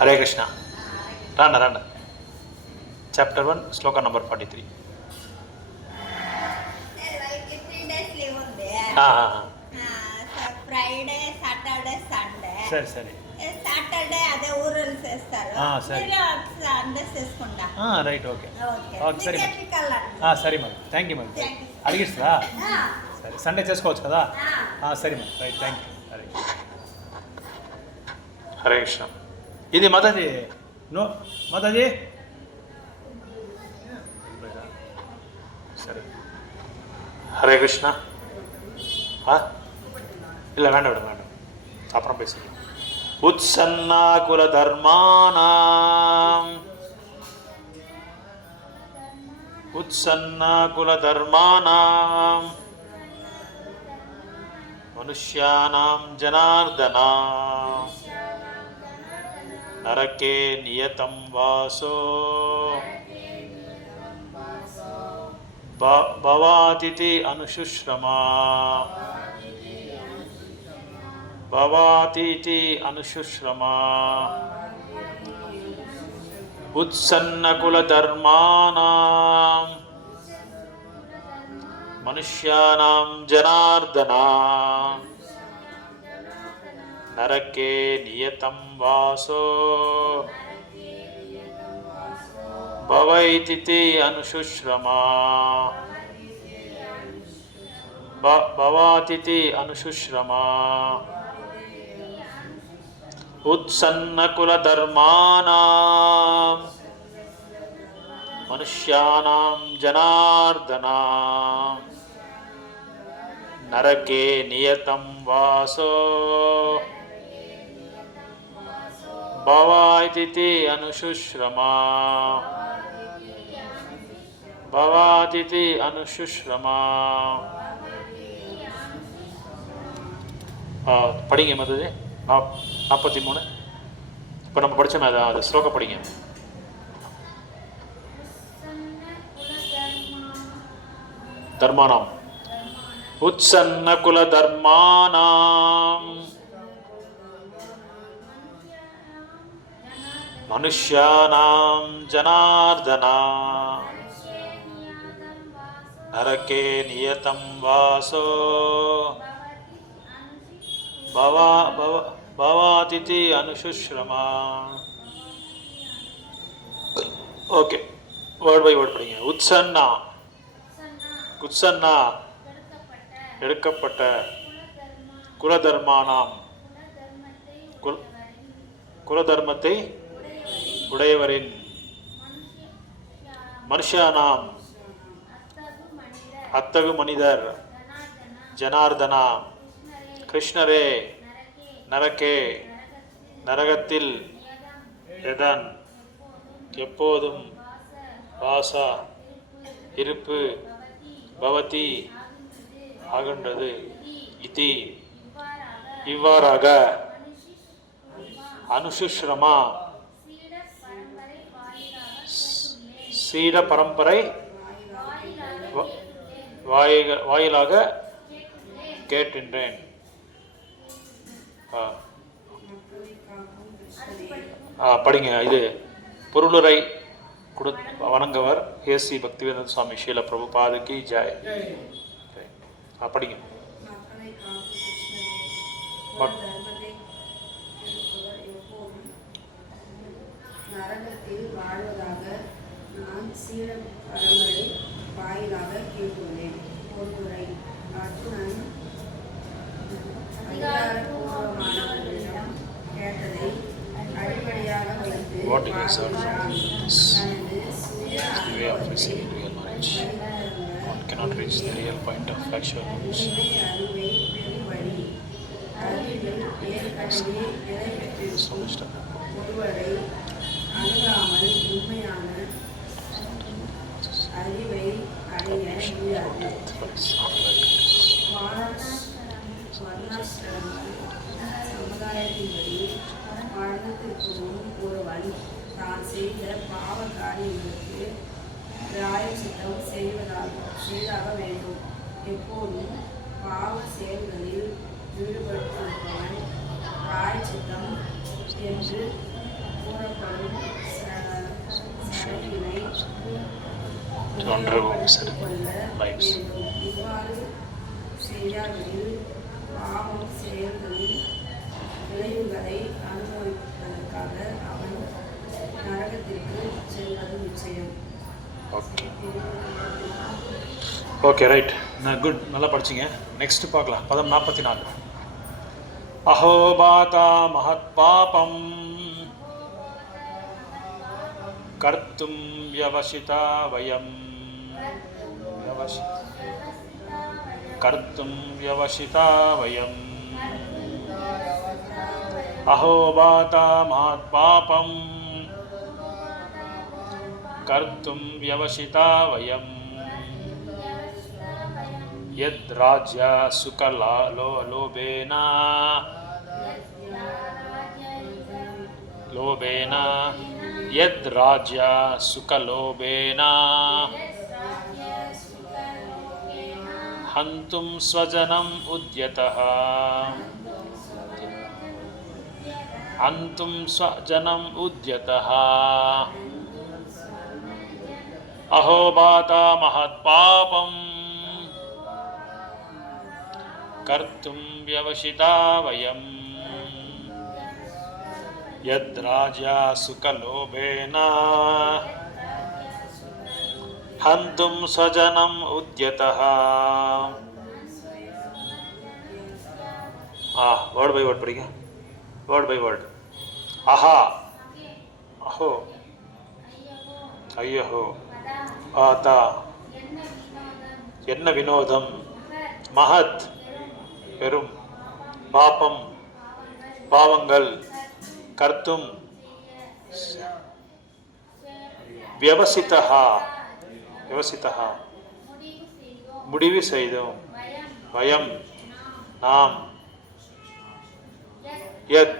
Hare Krishna. Randa. Chapter 1, Sloka number 43. Friday, Saturday, Sunday. సరే Saturday అదే ఊరలు చేస్తారు. Sunday చేసుకుంటా. రైట్ ఓకే సరే సరే మరి థ్యాంక్ యూ మరి అడిగిస్తా సరే సండే చేసుకోవచ్చు కదా సరే మరి right thank you Hare Krishna. ఇది మాతాజీ నో మాతాజీ சரி ஹரே கிருஷ்ணா. இல்லை வேண்டாம் அப்புறம் பேசுகிறேன். உத்சன்னாகுல தர்மானாம் மனுஷ்யானாம் ஜனார்தனாம் நரகே நியதம் வாசோ भवातिति अनुशुश्रमा उत्सन्नकुलधर्माणां मनुष्याणां जनार्दनां नरके नियतं वासो भवैतिति अनुशुश्रमा भवातिति अनुशुश्रमा उत्सन्नकुलधर्माणां मनुष्याणां जनार्दनां नरके नियतं वासो भवातिति अनुशुश्रमा भवातिति अनुशुश्रमा. படிங்க மதது 43. இப்போ நம்ம படித்தோமே அது ஸ்லோகம் படிங்க. தர்மானாம் உத்சன்னகுல தர்மானாம் மனுஷ்யானாம் ஜனார்தனாம் நரகே நியதம் வாசோ பவாதிதி அனுசுஷ்ரமா. ஓகே, வேர்ட் பை வேர்ட் படிங்க. உத்சன்னா எடுக்கப்பட்ட குலதர்மானாம் குலதர்மத்தை உடையவரின் மனுஷானாம் அத்தகு மனிதர் ஜனார்தனா கிருஷ்ணரே நரகே நரகத்தில் எதன் எப்போதும் வாசா இருப்பு பவதி ஆகின்றது இதி இவ்வாறாக அனுசுஷ்ரமா சீட பரம்பரை வாயிலாக கேட்கின்றேன். படிங்க. இது பொருளுரை வணங்கவர் ஏசி பக்திவேதாந்த சுவாமி ஸ்ரீல பிரபுபாதுக்கு ஜெய். படிங்க. நரகத்தில் வாழ்வதாக நான் சீட பரம்பரை வாயிலாக கேட்டுள்ளேன். பொருளுரை அர்ஜுனன் அதிகாரப்பூர்வமானவர்களிடம் கேட்டதை அடிப்படையாக வைத்து cannot reach the real point of actual knowledge. So much time. ஒருவரை அணுகாமல் உண்மையான அறிவை அடைய முடியாது. சமுதாயத்தின்படி மரணத்திற்கு முன் ஒருவன் தான் செய்த பாவ காரியங்களுக்கு பிராயச்சித்தம் செய்தாக வேண்டும். எப்போதும் பாவ செயல்களில் ஈடுபட்டிருப்பவன் பிராயச்சித்தம் என்று கூறப்படும் சடங்கினை கொள்ள வேண்டும். இவ்வாறு செய்யாவிடில் பாவம் செயல்களின் விளைவுகளை அனுபவிப்பதற்காக அவன் நரகத்திற்கு செல்வது நிச்சயம். ஓகே ரைட், நான் குட், நல்லா படிச்சிங்க. நெக்ஸ்ட் பார்க்கலாம். பதம் 44. அஹோபாதா மகத் பாபம் கர்த்தும் யவசிதா வயம் கர்த்தும் யவசிதா வயம். அஹோபாதா மகத் பாபம் கர்த்தும் யவசிதா வயம் யத் ராஜ்ய சுகலா லோபேன யத் ராஜ்ய சுகலோபேன ஹந்தும் ஸ்வஜனம் உத்யதः அஹோபாதா மகத் பாபம் கர்த்தும் யவசிதா வயம் யத் ராஜ்ய சுகலோபேன ஹந்தும் ஸ்வஜனம் உத்யதः. வேர்ட் பை வேர்ட் படிங்க. Word by word. அஹா, அஹோ, ஐயஹோ, ஆதா, என்ன வினோதம், மகத், பெரும், பாபம், பாவங்கள், கர்த்தும், வியவசிதா, முடிவு செய்தோம், வயம், நாம், யத்,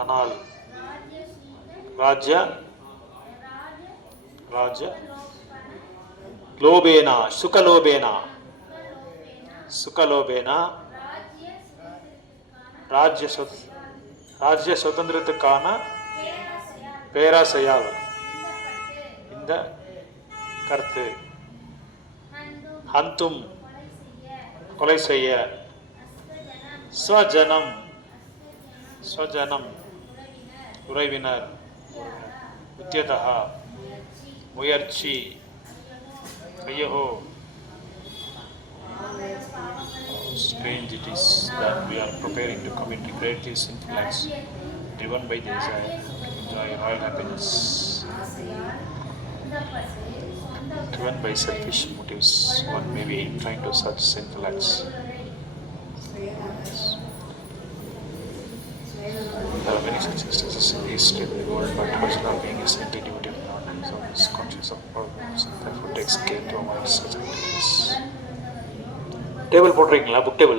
ஆனால், ராஜ்ய லோபேனா, சுகலோபேனா, ராஜ்ய சுதந்திரத்துக்கான பேராசையால், இந்த கருத்து, ஹந்தும் கொலை செய்ய, ஸ்வஜனம் உறவினர், உத்யதः முயற்சி, ஐயோ. Strange it is that we are preparing to commit greatly sinful acts, driven by the desire to enjoy royal happiness, driven by selfish motives. One may be inclined to such sinful acts. There are many such instances in the history of the world, but original being is simply devoted to God and is conscious of problems and therefore takes care to avoid such activities. Table போட்டிருக்கீங்களா? Book table.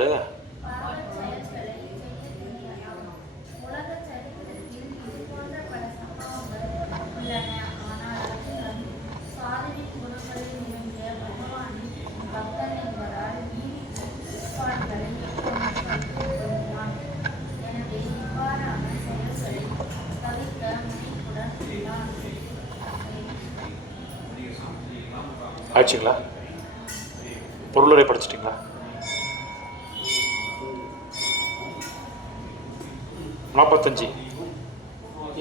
ஆயிடுச்சுங்களா? பொருளுரை படிச்சிட்டிங்களா? 45.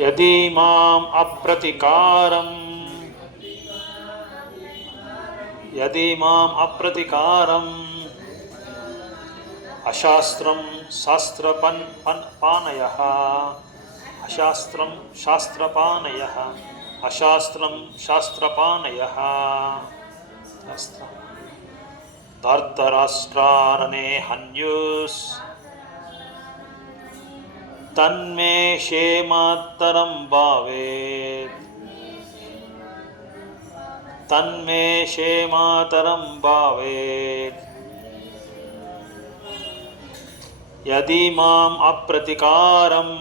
யதி மாம் அப்ரதிகாரம் அசாஸ்திரம் சாஸ்திரபானயः தார்த்தராஷ்டிராரணே ஹன்யூஸ் தன்மே ஷேமாத்தரம் பாவேத் யதி மாம் அப்ரதிகாரம்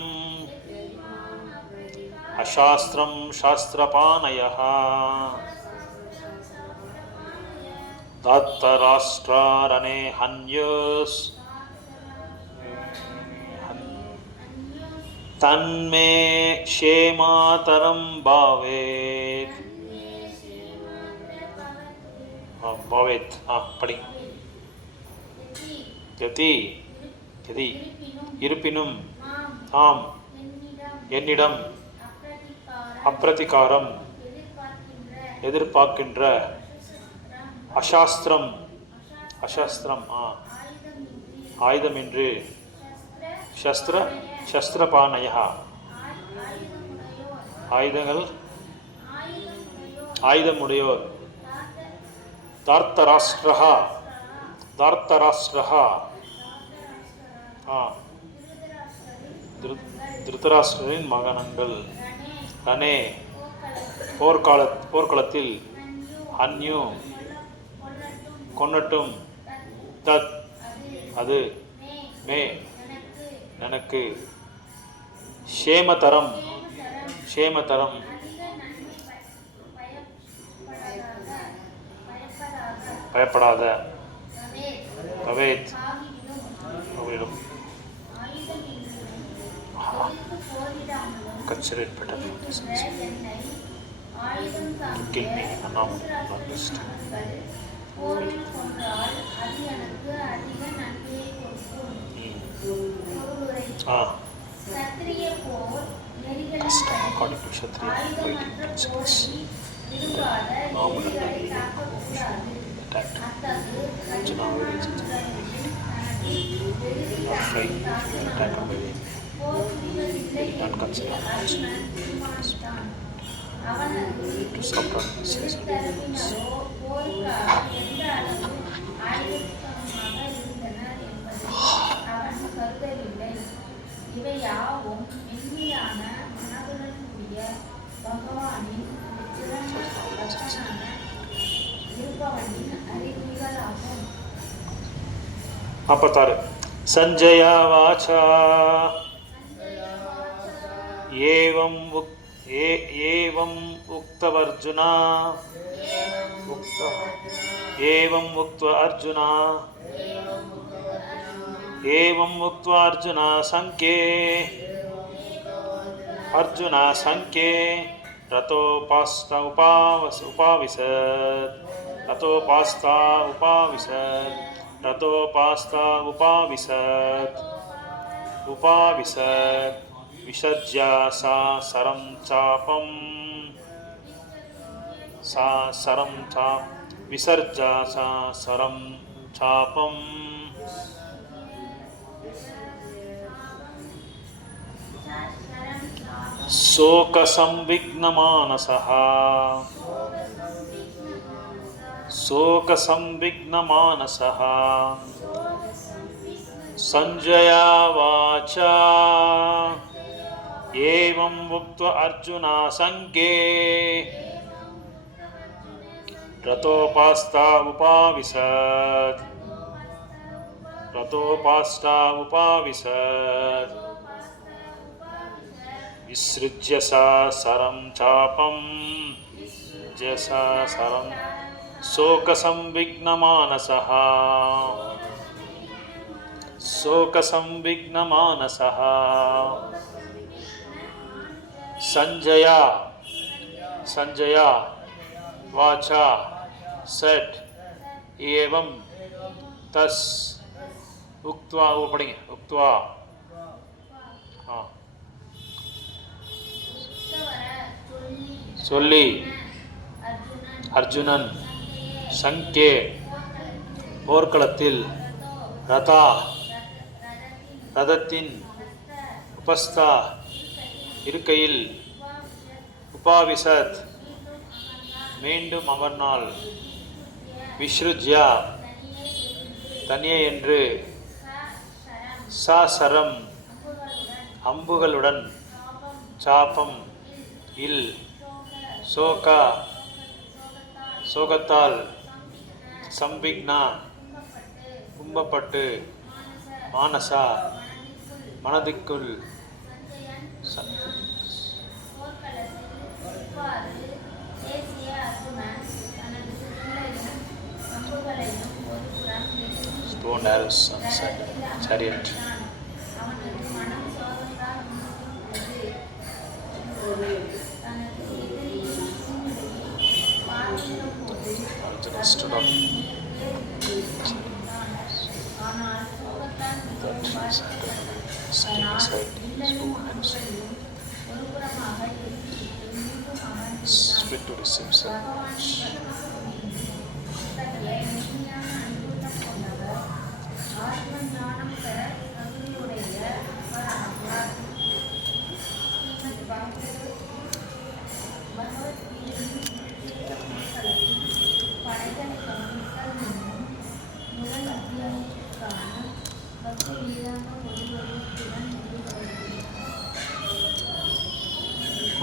அசாஸ்திரம் சாஸ்திரபானயः தன்மே க்ஷேமாதரம் பாவேத். பாவேத் படி. யதி யதி இருப்பினும் ஆம் என்னிடம் அப்பிரதிகாரம் எதிர்பார்க்கின்ற அசாஸ்திரம் அசாஸ்திரம் ஆயுதமின்றி சஸ்திரபானய ஆயுதங்கள் ஆயுதமுடையோர் தார்த்தராஷ்டிரஹா திருதராஷ்டிரரின் மகனங்கள் ரணே போர்க்களத்தில் அன்யு கொன்னட்டும் தத் அது மே எனக்கு க்ஷேமதரம் பயப்படாத பவேத் அவரிடம் consider it better for this to kill me and not understand. Custom according to Kshatriya fighting principles. Normal attacked. Arjuna always not fight, attack on my way. Not consider to stop on this. अपतार Sanjay वाचा एवं उक्तवर्जुना संख्ये रतोपास्ता उपाविशत् विसर्ज्य सा सरं चापम् शोकसंविघ्नमानसः संजय वाचा एवं उक्त्वा अर्जुना संख्ये रतोपास्ता उपाविशत् विसृज्य सा सरं चापम् शोकसंविघ्नमानसः संजय वाचा said एवं तस उक्त्वा वो पढ़ेंगे उक्त्वा சொல்லி அர்ஜுனன் சங்கே போர்க்களத்தில் ரதத்தின் உபஸ்தா இருக்கையில் உபாவிசத் மீண்டும் அமர்நாள் விஸ்ருஜ்யா தனியே என்று சாசரம் அம்புகளுடன் சாப்பம் இல் சோகத்தால் சம்பிக்னா கும்பப்பட்டு மானசா மனதிற்குள் stone arrows on chariot get to receive so much.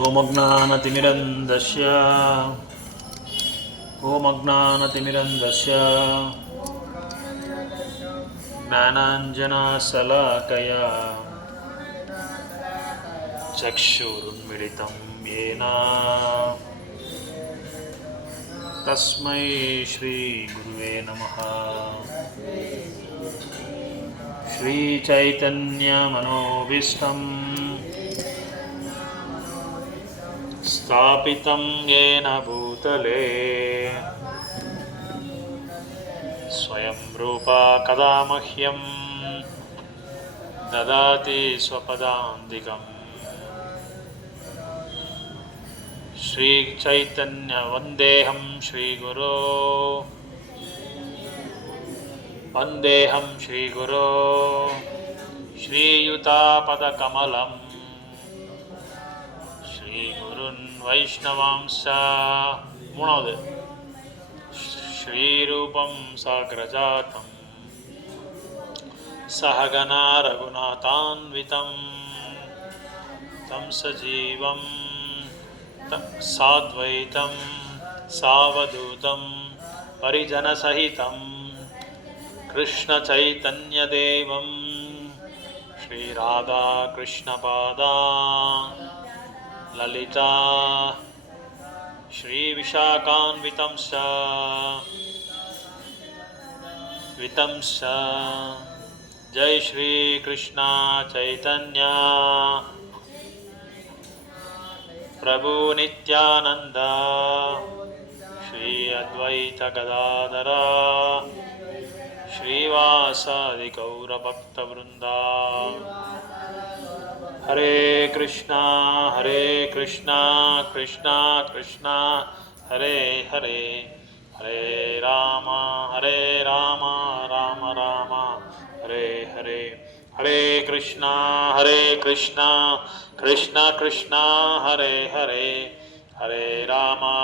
Om Ajnanatimirandasya Om Ajnanatimirandasya Jnananjana Salakaya Chakshurunmilitam Yena Tasmai Shri Guruve Namaha Shri Chaitanya Manobishtam Stapitam Yena Bhutale Swayam Rupa Kadamahyam Dadati Swapadandikam Shri Chaitanya Vandeham Shri Guru Vandeham Shri Guru Shri Yuta Padakamalam Gurun Vaishnavamsa மூணாவது ஸ்ரீரூபம் சாக்ரஜாதம் சஹகனா ரகுநாதான்விதம் தம் சஜீவம் சாத்வைதம் சாவதூதம் பரிஜனசஹிதம் Krishna சைதன்யதேவம் Sri Radha கிருஷ்ணபாதா Lalita Shri Vishakhanvitamsa Vitamsa Jai Shri Krishna Chaitanya Prabhu Nityananda Shri Advaita Gadadara Shri Vasadi Gaura Bhakta Vrinda Hare Krishna, Krishna Krishna, Hare Hare, Hare Rama, Rama Rama, Hare Hare, Hare Krishna, Krishna Krishna, Hare Hare, Hare Rama,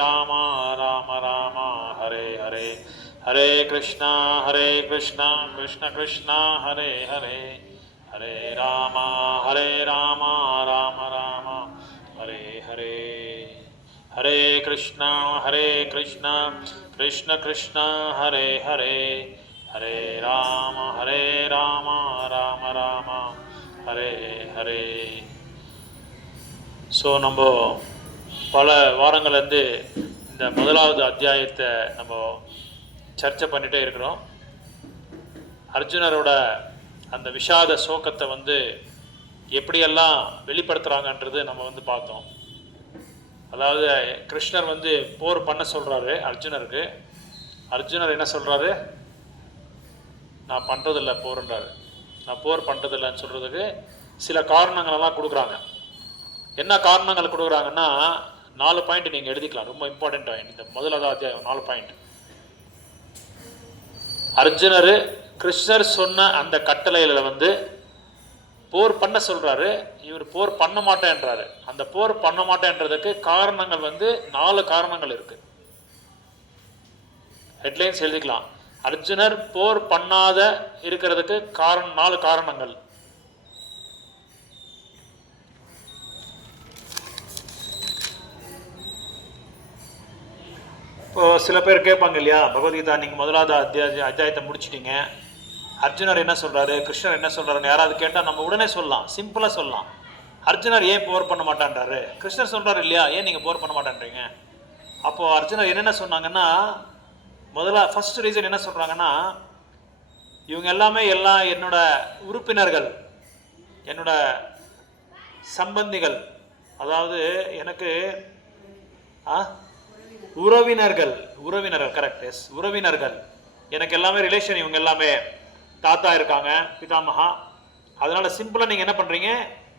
Rama Rama, Hare Hare, Hare Krishna, Krishna Krishna, Hare Hare, Hare Rama, Rama Rama, Hare Hare, Hare Krishna, Krishna Krishna, Hare Hare, Hare Rama, Rama Rama, Hare Hare. So நம்ம பல வாரங்கள்லேருந்து இந்த முதலாவது அத்தியாயத்தை நம்ம சர்ச்சை பண்ணிகிட்டே இருக்கிறோம். அர்ஜுனரோட அந்த விஷாத சோகத்தை எப்படியெல்லாம் வெளிப்படுத்துகிறாங்கன்றது நம்ம பார்த்தோம். அதாவது கிருஷ்ணர் போர் பண்ண சொல்கிறாரு அர்ஜுனருக்கு. அர்ஜுனர் என்ன சொல்கிறாரு? நான் பண்ணுறதில்ல போர்ன்றாரு. நான் போர் பண்ணுறதில்லைன்னு சொல்கிறதுக்கு சில காரணங்களெல்லாம் கொடுக்குறாங்க. என்ன காரணங்கள் கொடுக்குறாங்கன்னா 4 பாயிண்ட் நீங்கள் எழுதிக்கலாம். ரொம்ப இம்பார்ட்டண்ட் பாயிண்ட். இந்த முதலாவது அத்தியாயம் 4 பாயிண்ட். அர்ஜுனர் கிருஷ்ணர் சொன்ன அந்த கட்டளையில் போர் பண்ண சொல்கிறாரு. இவர் போர் பண்ண மாட்டேன்றாரு. அந்த போர் பண்ண மாட்டேன்றதுக்கு காரணங்கள் 4 காரணங்கள் இருக்குது. ஹெட்லைன்ஸ் எழுதிக்கலாம். அர்ஜுனர் போர் பண்ணாத இருக்கிறதுக்கு 4 காரணங்கள். இப்போது சில பேர் கேட்பாங்க இல்லையா, பகவத்கீதா நீங்கள் முதலாவது அத்தியாயத்தை முடிச்சிட்டிங்க, அர்ஜுனர் என்ன சொல்கிறாரு, கிருஷ்ணர் என்ன சொல்கிறாருன்னு யாராவது கேட்டால் நம்ம உடனே சொல்லலாம், சிம்பிளாக சொல்லலாம். அர்ஜுனர் ஏன் போர் பண்ண மாட்டான்றாரு, கிருஷ்ணர் சொல்கிறாரு இல்லையா, ஏன் நீங்கள் போர் பண்ண மாட்டான்றீங்க? அப்போது அர்ஜுனர் என்னென்ன சொன்னாங்கன்னா, ஃபஸ்ட் ரீசன் என்ன சொல்கிறாங்கன்னா, இவங்க எல்லாமே என்னோட உறுப்பினர்கள், என்னோட சம்பந்திகள், அதாவது எனக்கு உறவினர்கள் கரெக்ட், எஸ் உறவினர்கள், எனக்கு எல்லாமே ரிலேஷன், இவங்க எல்லாமே தாத்தா இருக்காங்க, பிதாமகா. அதனால சிம்பிளாக நீங்கள் என்ன பண்ணுறீங்க,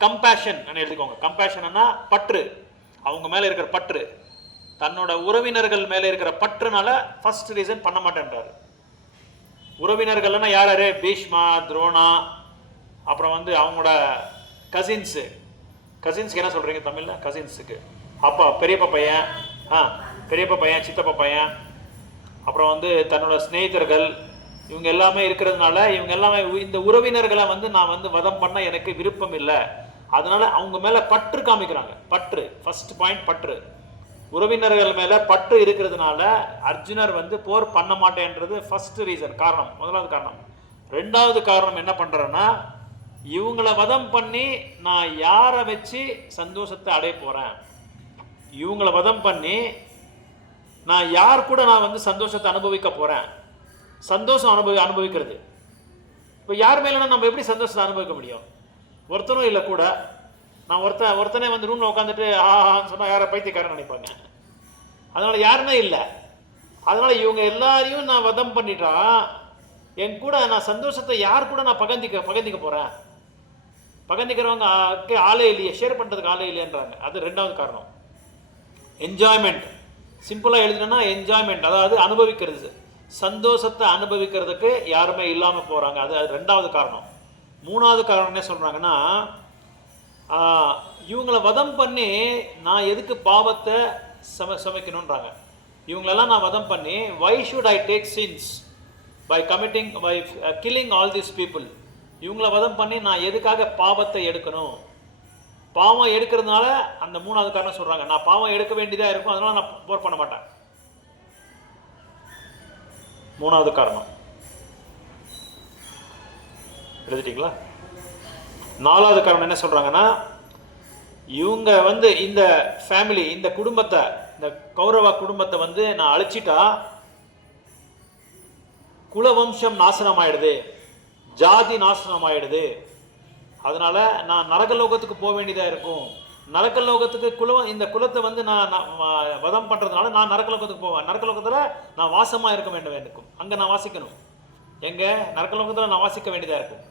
கம்பேஷன் எழுதிக்கோங்க. கம்பேஷன்னா பற்று, அவங்க மேலே இருக்கிற பற்று, தன்னோட உறவினர்கள் மேலே இருக்கிற பற்றுனால ஃபர்ஸ்ட் ரீசன் பண்ண மாட்டேன்றாரு. உறவினர்கள்னா யார் யாரு? பீஷ்மா, துரோணா, அப்புறம் வந்து அவங்களோட கசின்ஸ்க்கு என்ன சொல்கிறீங்க தமிழில்? கசின்ஸுக்கு அப்பா, பெரியப்பா பையன், பெரியப்பா பையன், சித்தப்பா பையன், அப்புறம் வந்து தன்னோட ஸ்நேகிதர்கள், இவங்க எல்லாமே இருக்கிறதுனால இவங்க எல்லாமே இந்த உறவினர்களை வந்து நான் வந்து வதம் பண்ண எனக்கு விருப்பம் இல்லை. அதனால அவங்க மேலே பற்று காமிக்கிறாங்க. பற்று, ஃபர்ஸ்ட் பாயிண்ட் பற்று. உறவினர்கள் மேலே பற்று இருக்கிறதுனால அர்ஜுனர் வந்து போர் பண்ண மாட்டேன்றது ஃபர்ஸ்ட் ரீசன், காரணம், முதலாவது காரணம். ரெண்டாவது காரணம் என்ன பண்ணுறேன்னா, இவங்களை வதம் பண்ணி நான் யாரை வச்சு சந்தோஷத்தை அடைய போகிறேன், இவங்களை வதம் பண்ணி நான் யார் கூட நான் வந்து சந்தோஷத்தை அனுபவிக்க போகிறேன். சந்தோஷம் அனுபவிக்கிறது இப்போ யார் மேலேனா நம்ம எப்படி சந்தோஷத்தை அனுபவிக்க முடியும்? ஒருத்தனும் இல்லை கூட. நான் ஒருத்தனே வந்து ரூமில் உட்காந்துட்டு ஆஹான்னு சொன்னால் யாரை பைத்தியக்காரன் நினைப்பாங்க. அதனால் யாருமே இல்லை. அதனால் இவங்க எல்லாரையும் நான் வதம் பண்ணிட்டா என் கூட நான் சந்தோஷத்தை யார் கூட நான் பகிர்ந்திக்க போகிறேன்? பகிர்ந்திக்கிறவங்க ஆளே இல்லையே, ஷேர் பண்ணுறதுக்கு ஆளே இல்லையன்றாங்க. அது ரெண்டாவது காரணம். என்ஜாய்மெண்ட், சிம்பிளாக எழுதுனா என்ஜாய்மெண்ட், அதாவது அனுபவிக்கிறது, சந்தோஷத்தை அனுபவிக்கிறதுக்கு யாருமே இல்லாமல் போகிறாங்க. அது ரெண்டாவது காரணம். மூணாவது காரணம் என்ன சொல்கிறாங்கன்னா, இவங்களை வதம் பண்ணி நான் எதுக்கு பாவத்தை சமைக்கணுன்றாங்க. இவங்களெல்லாம் நான் வதம் பண்ணி why should I take sins by killing all these people. இவங்களை வதம் பண்ணி நான் எதுக்காக பாவத்தை எடுக்கணும்? பாவம் எடுக்கிறதுனால அந்த மூணாவது காரணம் சொல்கிறாங்க, நான் பாவம் எடுக்க வேண்டியதாக இருக்கும், அதனால நான் போர் பண்ண மாட்டேன். மூணாவது காரணம் எழுதிட்டீங்களா? நாலாவது காரணம் என்ன சொல்கிறாங்கன்னா, இவங்க வந்து இந்த ஃபேமிலி, இந்த குடும்பத்தை, இந்த கௌரவ குடும்பத்தை வந்து நான் அழிச்சிட்டா குலவம்சம் நாசனம் ஆயிடுது, ஜாதி நாசனம் ஆயிடுது. அதனால நான் நரகலோகத்துக்கு போக வேண்டியதாக இருக்கும். நரகலோகத்துக்கு இந்த குலத்தை வந்து நான் வதம் பண்ணுறதுனால நான் நரகலோகத்துக்கு போவேன். நரகலோகத்தில் நான் வாசமாக இருக்க வேண்டும் இருக்கும். அங்கே நான் வாசிக்கணும். எங்கே? நரகலோகத்தில் நான் வாசிக்க வேண்டியதாக இருக்கும்.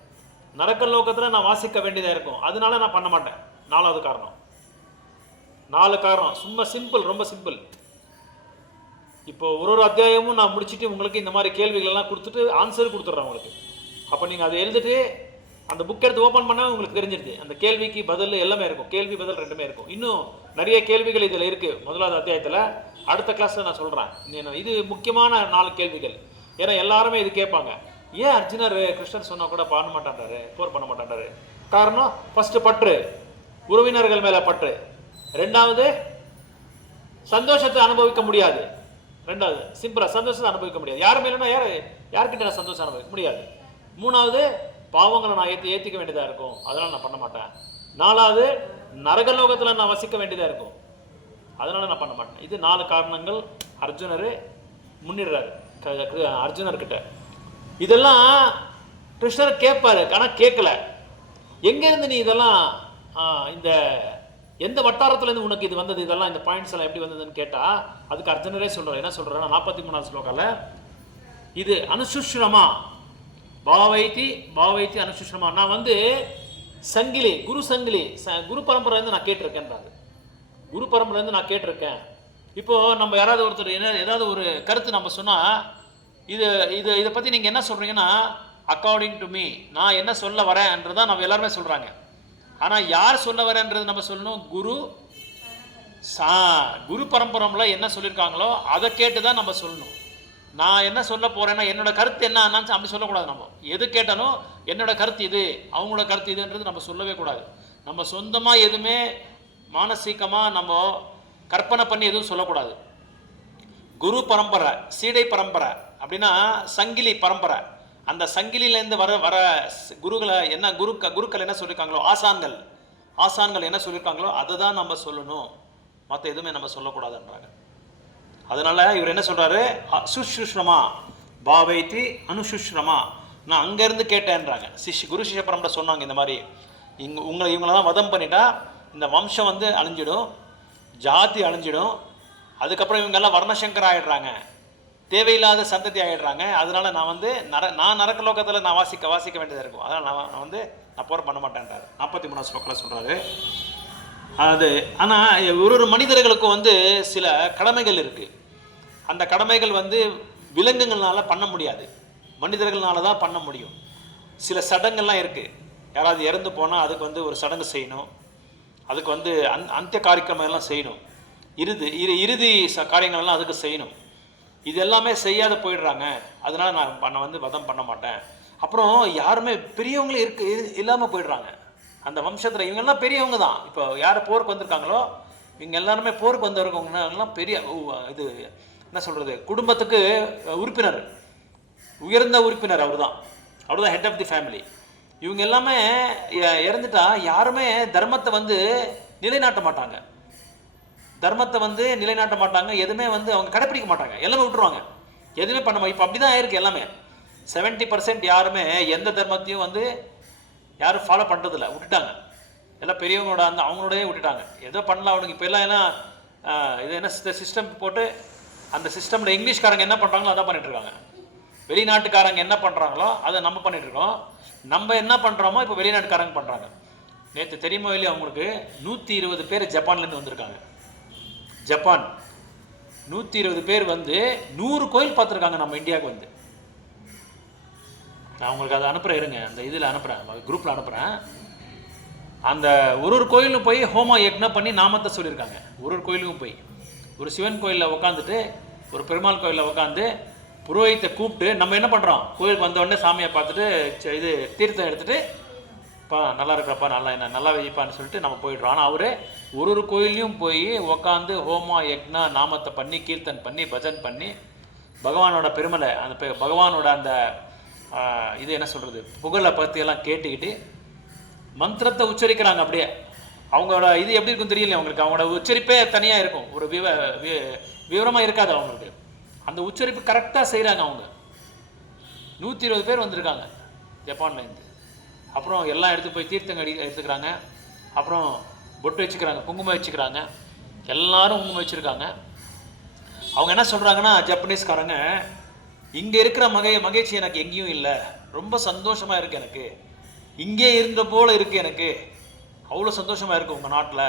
நரகலோகத்தில் நான் வாசிக்க வேண்டியதாக இருக்கும். அதனால நான் பண்ண மாட்டேன். நாலாவது காரணம். 4 காரணம். சும்மா சிம்பிள், ரொம்ப சிம்பிள். இப்போ ஒரு அத்தியாயமும் நான் முடிச்சுட்டு உங்களுக்கு இந்த மாதிரி கேள்விகள் எல்லாம் கொடுத்துட்டு ஆன்சர் கொடுத்துட்றேன் உங்களுக்கு. அப்போ நீங்கள் அதை எழுதிட்டு அந்த புக் எடுத்து ஓப்பன் பண்ணால் உங்களுக்கு தெரிஞ்சிருது. அந்த கேள்விக்கு பதில் எல்லாமே இருக்கும். கேள்வி பதில் ரெண்டுமே இருக்கும். இன்னும் நிறைய கேள்விகள் இதில் இருக்குது. முதலாவது அத்தியாயத்தில். அடுத்த கிளாஸில் நான் சொல்கிறேன். இது முக்கியமான 4 கேள்விகள். ஏன்னா எல்லாருமே இது கேட்பாங்க. ஏன் அர்ஜுனர் கிருஷ்ணர் சொன்னால் கூட பண்ண மாட்டான்றாரு, போர் பண்ண மாட்டான்றாரு? காரணம், ஃபர்ஸ்ட் பற்று, உறவினர்கள் மேலே பற்று. ரெண்டாவது, சந்தோஷத்தை அனுபவிக்க முடியாது. ரெண்டாவது சிம்பிளா, சந்தோஷத்தை அனுபவிக்க முடியாது. யார் மேலேனா யார்கிட்ட நான் சந்தோஷம் அனுபவிக்க முடியாது. மூணாவது, பாவங்களை நான் ஏற்றிக்க வேண்டியதாக இருக்கும், அதனால் நான் பண்ண மாட்டேன். நாலாவது, நரகலோகத்தில் நான் வசிக்க வேண்டியதாக இருக்கும், அதனால் நான் பண்ண மாட்டேன். இது 4 காரணங்கள் அர்ஜுனர் முன்னிடுறாரு அர்ஜுனர்கிட்ட. இதெல்லாம் கிருஷ்ணர் கேட்பாரு, ஆனால் கேட்கல. எங்கேருந்து நீ இதெல்லாம் இந்த எந்த வட்டாரத்துலேருந்து உனக்கு இது வந்தது, இதெல்லாம் இந்த பாயிண்ட்ஸ் எல்லாம் எப்படி வந்ததுன்னு கேட்டால் அதுக்கு அர்ஜுனரே சொல்கிறார். என்ன சொல்கிறார்? 43வது ஸ்லோகால, இது அனுசுஷ்ரமா பாவைத்தி அனுசுஷ்ரமா. நான் வந்து சங்கிலி, குரு பரம்பரைலேருந்து நான் கேட்டிருக்கேன்றாரு. குரு பரம்பரைலேருந்து நான் கேட்டிருக்கேன். இப்போது நம்ம யாராவது ஒருத்தர் ஏதாவது ஒரு கருத்து நம்ம சொன்னால் இதை பற்றி நீங்கள் என்ன சொல்கிறீங்கன்னா, அக்கார்டிங் டு மீ, நான் என்ன சொல்ல வரேன்றதான் நம்ம எல்லாருமே சொல்கிறாங்க. ஆனால் யார் சொல்ல வரேன்றது நம்ம சொல்லணும். குரு பரம்பரையில் என்ன சொல்லியிருக்காங்களோ அதை கேட்டு தான் நம்ம சொல்லணும். நான் என்ன சொல்ல போகிறேன்னா என்னோட கருத்து என்ன அப்படி சொல்லக்கூடாது. நம்ம எது கேட்டாலும் என்னோட கருத்து இது, அவங்களோட கருத்து இதுன்றது நம்ம சொல்லவே கூடாது. நம்ம சொந்தமாக எதுவுமே மானசீகமாக நம்ம கற்பனை பண்ணி எதுவும் சொல்லக்கூடாது. குரு பரம்பரை, சீடை பரம்பரை அப்படின்னா சங்கிலி பரம்பரை. அந்த சங்கிலியிலேருந்து வர குருக்களை என்ன குருக்கள் என்ன சொல்லியிருக்காங்களோ, ஆசான்கள் என்ன சொல்லியிருக்காங்களோ அதை தான் நம்ம சொல்லணும். மற்ற எதுவுமே நம்ம சொல்லக்கூடாதுன்றாங்க. அதனால இவர் என்ன சொல்றாரு? சுஷ்ருஷ்ரமா பாவைத்தி அனுசுஷ்ரமா, நான் அங்கேருந்து கேட்டேன்றாங்க. குரு சிஷ்ய பரம்பரை சொன்னாங்க இந்த மாதிரி, இவங்களெல்லாம் வதம் பண்ணிட்டா இந்த வம்சம் வந்து அழிஞ்சிடும், ஜாதி அழிஞ்சிடும், அதுக்கப்புறம் இவங்கெல்லாம் வர்ணசங்கர் ஆகிடுறாங்க, தேவையில்லாத சந்ததி ஆகிடுறாங்க. அதனால நான் வந்து நான் நரகலோகத்தில் நான் வாசிக்க வேண்டியதாக இருக்கும். அதனால் நான் போர் பண்ண மாட்டேன்றாரு. 43வது ஸ்லோகத்தில் சொல்கிறாரு, அது ஆனால் ஒரு மனிதர்களுக்கும் வந்து சில கடமைகள் இருக்குது. அந்த கடமைகள் வந்து விலங்குகள்னால பண்ண முடியாது, மனிதர்களால தான் பண்ண முடியும். சில சடங்கெல்லாம் இருக்குது. யாராவது இறந்து போனால் அதுக்கு வந்து ஒரு சடங்கு செய்யணும், அதுக்கு வந்து அந்திய காரியக்கிரமம் எல்லாம் செய்யணும், இறுதி காரியங்கள்லாம் அதுக்கு செய்யணும். இது எல்லாமே செய்யாத போயிடுறாங்க. அதனால நான் வந்து வதம் பண்ண மாட்டேன். அப்புறம் யாருமே பெரியவங்களே இல்லாமல் போயிடுறாங்க அந்த வம்சத்தில். இவங்கெல்லாம் பெரியவங்க தான். இப்போ யார் போருக்கு வந்திருக்காங்களோ இவங்க எல்லாருமே போருக்கு வந்திருக்கவங்கலாம் பெரிய இது என்ன சொல்கிறது, குடும்பத்துக்கு உறுப்பினர், உயர்ந்த உறுப்பினர். அவர் தான் ஹெட் ஆஃப் தி ஃபேமிலி. இவங்க எல்லாமே இறந்துட்டா யாருமே தர்மத்தை வந்து நிலைநாட்ட மாட்டாங்க, எதுவுமே வந்து அவங்க கடைப்பிடிக்க மாட்டாங்க, எல்லாமே விட்டுருவாங்க, எதுவுமே பண்ண மாட்டாங்க. இப்போ அப்படி தான் ஆயிருக்கு எல்லாமே. 70% யாருமே எந்த தர்மத்தையும் வந்து யாரும் ஃபாலோ பண்ணுறதில்ல, விட்டுட்டாங்க. எல்லாம் பெரியவங்களோட அவங்களோடய விட்டுட்டாங்க. ஏதோ பண்ணலாம் அவனுக்கு. இப்போ எல்லாம் ஏன்னா இது என்ன சிஸ்டம் போட்டு அந்த சிஸ்டமில் இங்கிலீஷ்காரங்க என்ன பண்ணுறாங்களோ அதான் பண்ணிகிட்ருக்காங்க, வெளிநாட்டுக்காரங்க என்ன பண்ணுறாங்களோ அதை நம்ம பண்ணிகிட்ருக்கோம். நம்ம என்ன பண்ணுறோமோ இப்போ வெளிநாட்டுக்காரங்க பண்ணுறாங்க. நேற்று தெரியுமோ இல்லையா அவங்களுக்கு, 120 பேர் ஜப்பான்லேருந்து வந்திருக்காங்க. ஜப்பான் 120 பேர் வந்து 100 கோயில் பார்த்துருக்காங்க நம்ம இந்தியாவுக்கு வந்து. நான் உங்களுக்கு அதை அனுப்புகிறேன், இருங்க, அந்த இதில் அனுப்புகிறேன், குரூப்பில் அனுப்புகிறேன். அந்த ஒரு கோயிலும் போய் ஹோமம் யக்ஞம் பண்ணி நாமத்தை சொல்லியிருக்காங்க. ஒரு கோயிலுக்கும் போய் ஒரு சிவன் கோயிலில் உட்காந்துட்டு, ஒரு பெருமாள் கோயிலில் உட்காந்து புரோஹித்தை கூப்பிட்டு நம்ம என்ன பண்ணுறோம், கோயிலுக்கு வந்தோடனே சாமியை பார்த்துட்டு இது தீர்த்தம் எடுத்துகிட்டு பா நல்லா இருக்கிறப்பா, நல்லா வைப்பான்னு சொல்லிட்டு நம்ம போயிடுறோம். ஆனால் அவர் ஒரு கோயிலையும் போய் உட்காந்து ஹோமா யக்னா நாமத்தை பண்ணி கீர்த்தன் பண்ணி பஜன் பண்ணி பகவானோட பெருமலை, அந்த பகவானோட அந்த இது என்ன சொல்கிறது புகழை பற்றியெல்லாம் கேட்டுக்கிட்டு மந்திரத்தை உச்சரிக்கிறாங்க. அப்படியே அவங்களோட இது எப்படி இருக்கும் தெரியல அவங்களுக்கு, அவங்களோட உச்சரிப்பே தனியாக இருக்கும், ஒரு விவரமாக இருக்காது அவங்களுக்கு. அந்த உச்சரிப்பு கரெக்டாக செய்கிறாங்க அவங்க. 120 பேர் வந்திருக்காங்க ஜப்பான்லேருந்து. அப்புறம் எல்லாம் எடுத்து போய் தீர்த்தங்கடி எடுத்துக்கிறாங்க. அப்புறம் பொட்டு வச்சுக்கிறாங்க, குங்குமம் வச்சுக்கிறாங்க, எல்லாரும் குங்குமம் வச்சுருக்காங்க. அவங்க என்ன சொல்கிறாங்கன்னா, ஜப்பனீஸ்காரங்க, இங்கே இருக்கிற மகிழ்ச்சி எனக்கு எங்கேயும் இல்லை, ரொம்ப சந்தோஷமாக இருக்குது, எனக்கு இங்கே இருந்த போல் இருக்குது, எனக்கு அவ்வளோ சந்தோஷமாக இருக்குது உங்கள் நாட்டில்.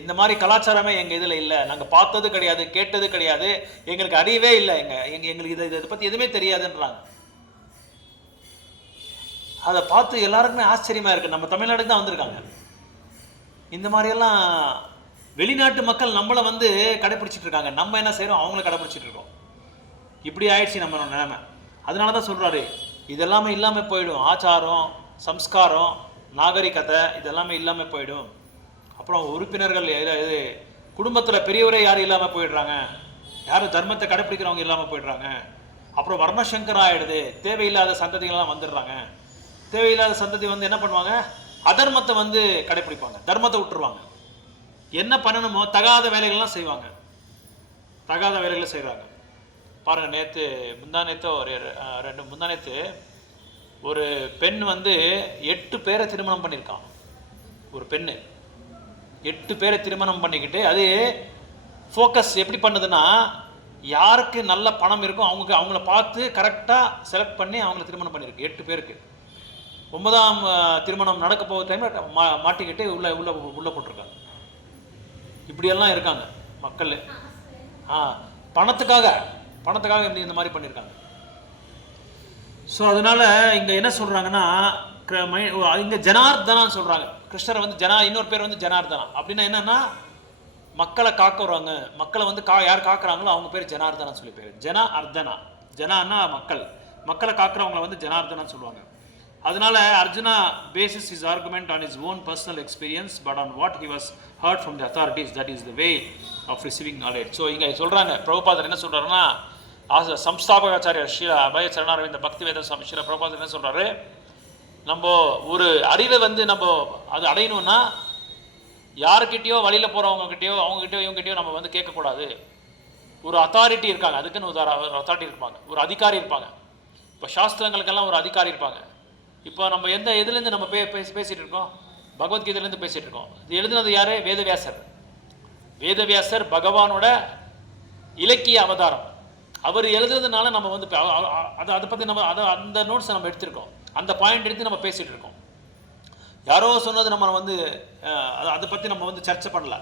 இந்த மாதிரி கலாச்சாரமே எங்கள் இதில் இல்லை, நாங்கள் பார்த்தது கிடையாது, கேட்டது கிடையாது, எங்களுக்கு அறிவே இல்லை, எங்களுக்கு இதை பற்றி எதுவுமே தெரியாதுன்றாங்க. அதை பார்த்து எல்லாருக்குமே ஆச்சரியமாக இருக்குது. நம்ம தமிழ்நாடு தான் வந்திருக்காங்க. இந்த மாதிரியெல்லாம் வெளிநாட்டு மக்கள் நம்மளை வந்து கடைப்பிடிச்சிட்டு இருக்காங்க, நம்ம என்ன செய்கிறோம், அவங்கள கடைப்பிடிச்சிட்டு இருக்கோம். இப்படி ஆயிடுச்சு நம்மளோட நிலைமை. அதனால தான் சொல்கிறாரு, இதெல்லாமே இல்லாமல் போயிடும், ஆச்சாரம் சம்ஸ்காரம் நாகரிகத்தை இதெல்லாமே இல்லாமல் போயிடும். அப்புறம் உறுப்பினர்கள் இது குடும்பத்தில் பெரியவரே யாரும் இல்லாமல் போயிடுறாங்க, யாரும் தர்மத்தை கடைப்பிடிக்கிறவங்க இல்லாமல் போயிடுறாங்க. அப்புறம் வர்ணசங்கரம் ஆகிடுது, தேவையில்லாத சந்ததிகள்லாம் வந்துடுறாங்க. தேவையில்லாத சந்ததி வந்து என்ன பண்ணுவாங்க, அதர்மத்தை வந்து கடைப்பிடிப்பாங்க, தர்மத்தை விட்டுருவாங்க. என்ன பண்ணணுமோ தகாத வேலைகள்லாம் செய்வாங்க, தகாத வேலைகளை செய்கிறாங்க. பாருங்கள், முந்தானேத்து ஒரு பெண் வந்து 8 பேரை திருமணம் பண்ணியிருக்கான். ஒரு பெண்ணு 8 பேரை திருமணம் பண்ணிக்கிட்டு, அது ஃபோக்கஸ் எப்படி பண்ணுதுன்னா, யாருக்கு நல்ல பணம் இருக்கோ அவங்கள பார்த்து கரெக்டாக செலக்ட் பண்ணி அவங்கள திருமணம் பண்ணியிருக்கு. 8 பேருக்கு 9ஆம் திருமணம் நடக்க போகிற டைமில் மாட்டிக்கிட்டு உள்ளே போட்டிருக்காங்க. இப்படியெல்லாம் இருக்காங்க மக்கள். பணத்துக்காக இந்த மாதிரி பண்ணியிருக்காங்க. ஸோ அதனால் இங்கே என்ன சொல்கிறாங்கன்னா, இங்கே ஜனார்தனான்னு சொல்கிறாங்க. கிருஷ்ணரை வந்து இன்னொரு பேர் வந்து ஜனார்தனா. அப்படின்னா என்னென்னா, மக்களை காக்குறவங்க, மக்களை வந்து யார் காக்குறாங்களோ அவங்க பேர் ஜனார்தனான்னு சொல்லி பேர். அர்த்தனா, ஜனான்னா மக்களை காக்குறவங்களை வந்து ஜனார்தனான்னு சொல்லுவாங்க. அதனால Arjuna bases his argument on his own personal experience but on what he was heard from the authorities, that is the way of receiving knowledge. So இங்கே சொல்கிறாங்க, பிரபுபாதர் என்ன சொல்கிறாருன்னா, சம்ஸ்தாபகாச்சாரியர் ஸ்ரீ அபய சரணாரவிந்த பக்திவேத சுவாமி ஸ்ரீ பிரபுபாதர் என்ன சொல்கிறாரு, நம்ம ஒரு அறிவை வந்து நம்ம அது அடையணும்னா யாருக்கிட்டேயோ வழியில் போகிறவங்ககிட்டயோ இவங்ககிட்டயோ நம்ம வந்து கேட்கக்கூடாது. ஒரு அத்தாரிட்டி இருக்காங்க, அதுக்குன்னு ஒரு அத்தாரிட்டி இருப்பாங்க, ஒரு அதிகாரி இருப்பாங்க. இப்போ சாஸ்திரங்களுக்கெல்லாம் ஒரு அதிகாரி இருப்பாங்க. இப்போ நம்ம இதுலேருந்து நம்ம பேசிகிட்டு இருக்கோம், பகவத்கீதையிலேருந்து பேசிகிட்டு இருக்கோம். இது எழுதுனது யார்? வேதவியாசர் பகவானோட இலக்கிய அவதாரம். அவர் எழுதுறதுனால நம்ம வந்து அதை பற்றி நம்ம அந்த நோட்ஸை நம்ம எடுத்திருக்கோம், அந்த பாயிண்ட் எடுத்து நம்ம பேசிகிட்டு இருக்கோம். யாரோ சொன்னது நம்ம வந்து அதை பற்றி நம்ம வந்து சர்ச்சை பண்ணல.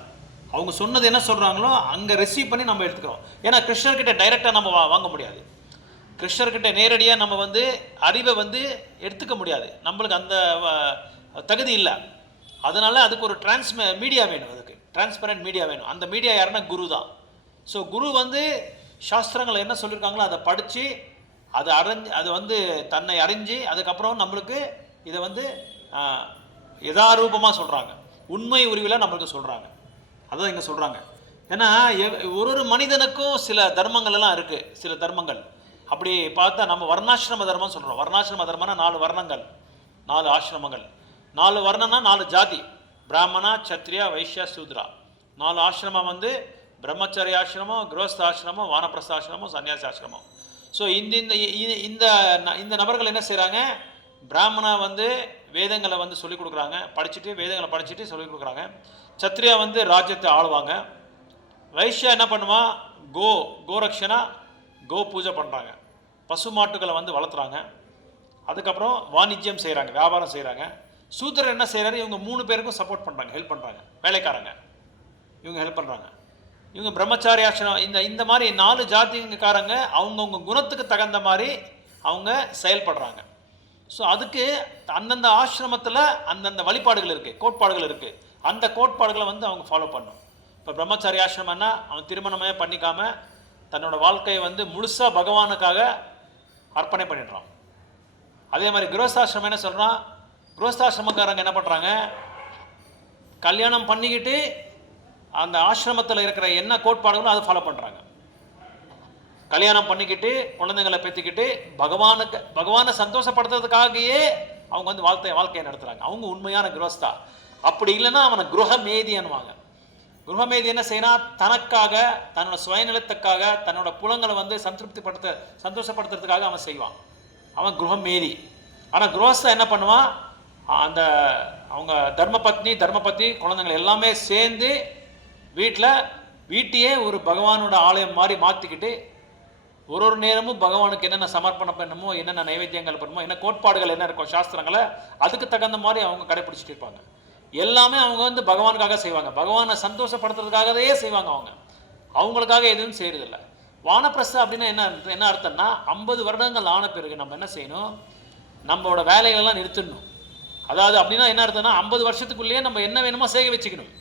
அவங்க சொன்னது என்ன சொல்கிறாங்களோ அங்கே ரிசீவ் பண்ணி நம்ம எடுத்துக்கிறோம். ஏன்னா கிருஷ்ணர்கிட்ட டைரெக்டாக நம்ம வாங்க முடியாது. கிருஷ்ணர்கிட்ட நேரடியாக நம்ம வந்து அறிவை வந்து எடுத்துக்க முடியாது. நம்மளுக்கு அந்த தகுதி இல்லை. அதனால் அதுக்கு ஒரு மீடியா வேணும். அதுக்கு டிரான்ஸ்பரண்ட் மீடியா வேணும். அந்த மீடியா யாருன்னா குரு தான். ஸோ குரு வந்து சாஸ்திரங்கள் என்ன சொல்லியிருக்காங்களோ அதை படித்து அதை வந்து தன்னை அறிஞ்சு அதுக்கப்புறம் நம்மளுக்கு இதை வந்து யதாரூபமாக சொல்கிறாங்க. உண்மை உருவில் நம்மளுக்கு சொல்கிறாங்க. அதான் இங்கே சொல்கிறாங்க. ஏன்னா ஒரு மனிதனுக்கும் சில தர்மங்கள் எல்லாம் இருக்குது. சில தர்மங்கள் அப்படி பார்த்தா நம்ம வர்ணாசிரம தர்மம் சொல்கிறோம். வர்ணாசிரம தர்மம்னா 4 வர்ணங்கள், 4 ஆசிரமங்கள். 4 வர்ணம்னா 4 ஜாதி: பிராமணா, சத்ரியா, வைஷ்யா, சூத்ரா. 4 ஆசிரமம் வந்து பிரம்மச்சரிய ஆசிரமம், கிரகஸ்த ஆசிரமம், வானப்பிரஸ்த ஆசிரமம், சன்னியாசி ஆசிரமம். ஸோ இந்த நபர்கள் என்ன செய்கிறாங்க? பிராமணா வந்து வேதங்களை வந்து சொல்லிக் கொடுக்குறாங்க, வேதங்களை படிச்சுட்டு சொல்லிக் கொடுக்குறாங்க. சத்ரியா வந்து ராஜ்யத்தை ஆளுவாங்க. வைஷ்யா என்ன பண்ணுவான்? கோரக்ஷனா, கோ பூஜை பண்ணுறாங்க. பசு மாட்டுகளை வந்து வளர்த்துறாங்க. அதுக்கப்புறம் வாணிஜ்யம் செய்கிறாங்க, வியாபாரம் செய்கிறாங்க. சூத்திரர் என்ன செய்கிறாரு? இவங்க 3 பேருக்கும் சப்போர்ட் பண்ணுறாங்க, ஹெல்ப் பண்ணுறாங்க. வேலைக்காரங்க இவங்க ஹெல்ப் பண்ணுறாங்க. இவங்க பிரம்மச்சாரி ஆசிரமம் இந்த மாதிரி 4 ஜாதிக்காரங்க அவங்கவுங்க குணத்துக்கு தகுந்த மாதிரி அவங்க செயல்படுறாங்க. ஸோ அதுக்கு அந்தந்த ஆசிரமத்தில் அந்தந்த வழிபாடுகள் இருக்குது, கோட்பாடுகள் இருக்குது. அந்த கோட்பாடுகளை வந்து அவங்க ஃபாலோ பண்ணணும். இப்போ பிரம்மச்சாரி ஆசிரமம்னா அவன் திருமணமே பண்ணிக்காமல் தன்னோட வாழ்க்கையை வந்து முழுசாக பகவானுக்காக அர்ப்பணை பண்ணிடுறான். அதே மாதிரி கிரகஸ்தாசிரமம் என்ன சொல்கிறான்? கிரகஸ்தாசிரமக்காரங்க என்ன பண்ணுறாங்க? கல்யாணம் பண்ணிக்கிட்டு அந்த ஆசிரமத்தில் இருக்கிற என்ன கோட்பாடுகளோ அதை ஃபாலோ பண்ணுறாங்க. கல்யாணம் பண்ணிக்கிட்டு குழந்தைங்களை பெற்றுக்கிட்டு பகவானை சந்தோஷப்படுத்துறதுக்காகவே அவங்க வந்து வாழ்க்கையை நடத்துகிறாங்க. அவங்க உண்மையான கிரகஸ்தா. அப்படி இல்லைன்னா அவனை குருஹமேதி அனுவாங்க. குருஹமேதி என்ன செய்யணும்? தனக்காக, தன்னோட சுயநலத்துக்காக, தன்னோட புலங்களை வந்து சந்தோஷப்படுத்துறதுக்காக அவன் செய்வான். அவன் குருஹமேதி. ஆனால் கிரகஸ்தா என்ன பண்ணுவான்? அவங்க தர்மபத்னி குழந்தைங்களை எல்லாமே சேர்ந்து வீட்டையே ஒரு பகவானோட ஆலயம் மாதிரி மாற்றிக்கிட்டு ஒரு நேரமும் பகவானுக்கு என்னென்ன சமர்ப்பணம் பண்ணணுமோ, என்னென்ன நைவேத்தியங்கள் பண்ணுமோ, என்ன கோட்பாடுகள் என்ன இருக்கும் சாஸ்திரங்களை அதுக்கு தகுந்த மாதிரி அவங்க கடைப்பிடிச்சிட்டு இருப்பாங்க. எல்லாமே அவங்க வந்து பகவானுக்காக செய்வாங்க. பகவானை சந்தோஷப்படுத்துறதுக்காகவே செய்வாங்க. அவங்களுக்காக எதுவும் செய்யறதில்லை. வானப்பிரஸ்த அப்படின்னா என்ன அர்த்தம்னா 50 வருடங்கள் ஆன பிறகு நம்ம என்ன செய்யணும்? நம்மளோட வேலைகளெல்லாம் நிறுத்திடணும். அதாவது அப்படின்னா என்ன அர்த்தம்னா 50 வருஷத்துக்குள்ளேயே நம்ம என்ன வேணுமோ சேக வச்சுக்கணும்.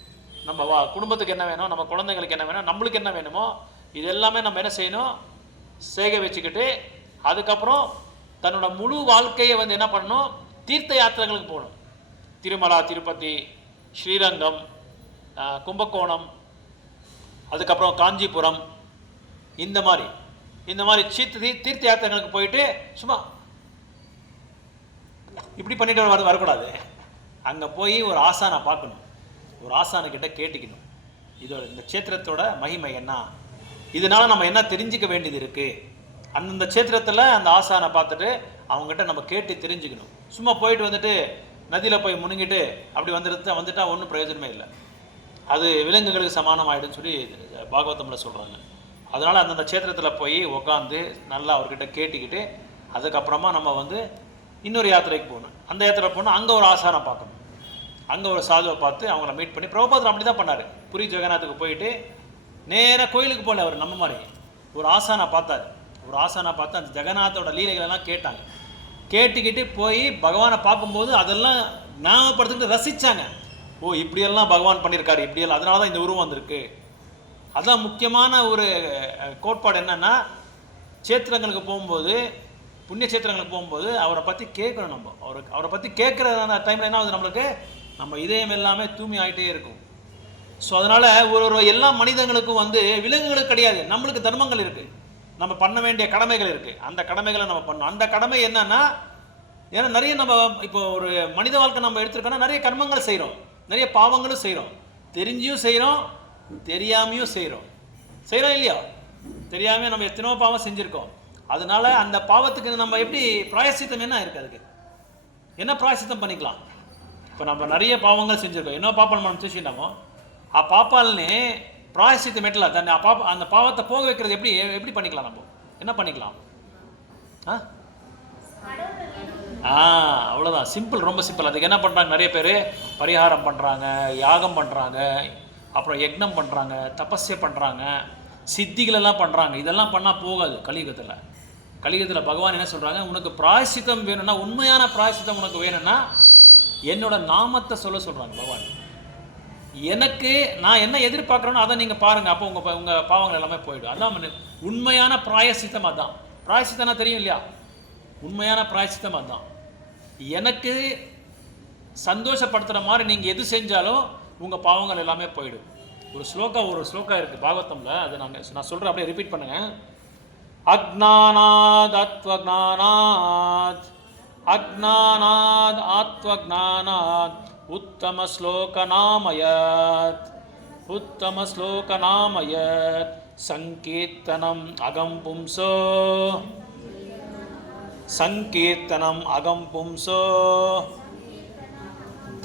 நம்ம குடும்பத்துக்கு என்ன வேணும், நம்ம குழந்தைங்களுக்கு என்ன வேணும், நம்மளுக்கு என்ன வேணுமோ இது எல்லாமே நம்ம என்ன செய்யணும்? சேக வச்சுக்கிட்டு அதுக்கப்புறம் தன்னோட முழு வாழ்க்கையை வந்து என்ன பண்ணணும்? தீர்த்த யாத்திரைகளுக்கு போகணும். திருமலா, திருப்பதி, ஸ்ரீரங்கம், கும்பகோணம், அதுக்கப்புறம் காஞ்சிபுரம், இந்த மாதிரி தீர்த்த யாத்திரைகளுக்கு போயிட்டு சும்மா இப்படி பண்ணிட்டு வரக்கூடாது. அங்கே போய் ஒரு ஆசானை பார்க்கணும், ஒரு ஆசானுக்கிட்ட கேட்டுக்கணும். இதோட இந்த க்ஷேத்திரத்தோட மகிமை என்ன, இதனால நம்ம என்ன தெரிஞ்சுக்க வேண்டியது இருக்குது. அந்தந்த க்ஷேத்திரத்தில் அந்த ஆசானை பார்த்துட்டு அவங்ககிட்ட நம்ம கேட்டு தெரிஞ்சுக்கணும். சும்மா போயிட்டு வந்துட்டு நதியில் போய் முணுங்கிட்டு அப்படி வந்துட்டா ஒன்றும் பிரயோஜனமே இல்லை. அது விலங்குகளுக்கு சமானம் ஆகிடுன்னு சொல்லி பாகவதமில் சொல்கிறாங்க. அதனால் அந்தந்த க்ஷேத்திரத்தில் போய் உட்காந்து நல்லா அவர்கிட்ட கேட்டுக்கிட்டு அதுக்கப்புறமா நம்ம வந்து இன்னொரு யாத்திரைக்கு போகணும். அந்த யாத்திரை போனால் அங்கே ஒரு ஆசானை பார்க்கணும். அங்கே ஒரு சாதுவை பார்த்து அவங்கள மீட் பண்ணி, பிரபுபாதர் அப்படி தான் பண்ணார். புரி ஜெகநாத்துக்கு போயிட்டு நேராக கோயிலுக்கு போகல. அவர் நம்ம மாதிரி ஒரு ஆசானை பார்த்தார். ஒரு ஆசானை பார்த்து அந்த ஜெகநாத்தோட லீலைகளெல்லாம் கேட்டாங்க. கேட்டுக்கிட்டு போய் பகவானை பார்க்கும்போது அதெல்லாம் ஞாபகப்படுத்திக்கிட்டு ரசித்தாங்க. ஓ இப்படியெல்லாம் பகவான் பண்ணியிருக்காரு, இப்படியெல்லாம் அதனால தான் இந்த உருவம் வந்திருக்கு. அதுதான் முக்கியமான ஒரு கோட்பாடு. என்னென்னா க்ஷேத்திரங்களுக்கு போகும்போது, புண்ணிய க்ஷேத்திரங்களுக்கு போகும்போது அவரை பற்றி கேட்கணும். நம்ம அவரை பற்றி கேட்குற டைமில் என்ன ஆகுது? நம்மளுக்கு நம்ம இதயம் எல்லாமே தூய்மை ஆகிட்டே இருக்கும். ஸோ அதனால் ஒரு எல்லா மனிதர்களுக்கும் வந்து விலங்குகளுக்கு கிடையாது, நம்மளுக்கு தர்மங்கள் இருக்குது, நம்ம பண்ண வேண்டிய கடமைகள் இருக்குது. அந்த கடமைகளை நம்ம பண்ணணும். அந்த கடமை என்னன்னா, ஏன்னா நிறைய நம்ம இப்போ ஒரு மனித வாழ்க்கை நம்ம எடுத்துருக்கோன்னா நிறைய கர்மங்கள் செய்கிறோம், நிறைய பாவங்களும் செய்கிறோம், தெரிஞ்சியும் செய்கிறோம், தெரியாமையும் செய்கிறோம் இல்லையா? தெரியாமல் நம்ம எத்தனையோ பாவம் செஞ்சுருக்கோம். அதனால அந்த பாவத்துக்கு நம்ம எப்படி பிராயசித்தம் என்ன இருக்குது? அதுக்கு என்ன பிராயசித்தம் பண்ணிக்கலாம்? இப்போ நம்ம நிறைய பாவங்கள் செஞ்சுருக்கோம், என்ன பாப்பம் మనం చూసినామో ఆ పాపాలని ప్రాయశ్చిత్తం ఎట్లా, దాన్ని அந்த பாவத்தை போக வைக்கிறது எப்படி பண்ணிக்கலாம்? நம்ம என்ன பண்ணிக்கலாம்? அவ்வளோதான், சிம்பிள், ரொம்ப சிம்பிள். அதுக்கு என்ன பண்ணுறாங்க, நிறைய பேர் பரிகாரம் பண்ணுறாங்க, யாகம் பண்ணுறாங்க, அப்புறம் யக்னம் பண்ணுறாங்க, தபஸ்ய பண்ணுறாங்க, சித்திகளெல்லாம் பண்ணுறாங்க. இதெல்லாம் பண்ணால் போகாது. கலியுகத்தில் பகவான் என்ன சொல்கிறாங்க, உனக்கு பிராயசித்தம் வேணும்னா, உண்மையான பிராயசித்தம் உனக்கு வேணும்னா என்னோட நாமத்தை சொல்கிறாங்க பகவான். எனக்கு நான் என்ன எதிர்பார்க்குறேனோ அதை நீங்கள் பாருங்கள், அப்போ உங்கள் பாவங்கள் எல்லாமே போயிடும். அதான் உண்மையான பிராயசித்தம். அதான் பிராயசித்தம்னா தெரியும் இல்லையா? உண்மையான பிராயசித்தம் அதான். எனக்கு சந்தோஷப்படுத்துகிற மாதிரி நீங்கள் எது செஞ்சாலும் உங்கள் பாவங்கள் எல்லாமே போயிடும். ஒரு ஸ்லோகா இருக்குது பாகவதம்ல, அது நான் சொல்கிறேன், அப்படியே ரிப்பீட் பண்ணுங்கள். அக்ஞானாத் ஆத்வஜ்ஞானாத், அக்ஞானாத் ஆத்வஜ்ஞானாத், உத்தம ஸ்லோகநாமயத், உத்தம ஸ்லோகநாமயத், சங்கீர்த்தனம் அகம் பும்சோ, சங்கீர்த்தனம் அகம் பும்சோ,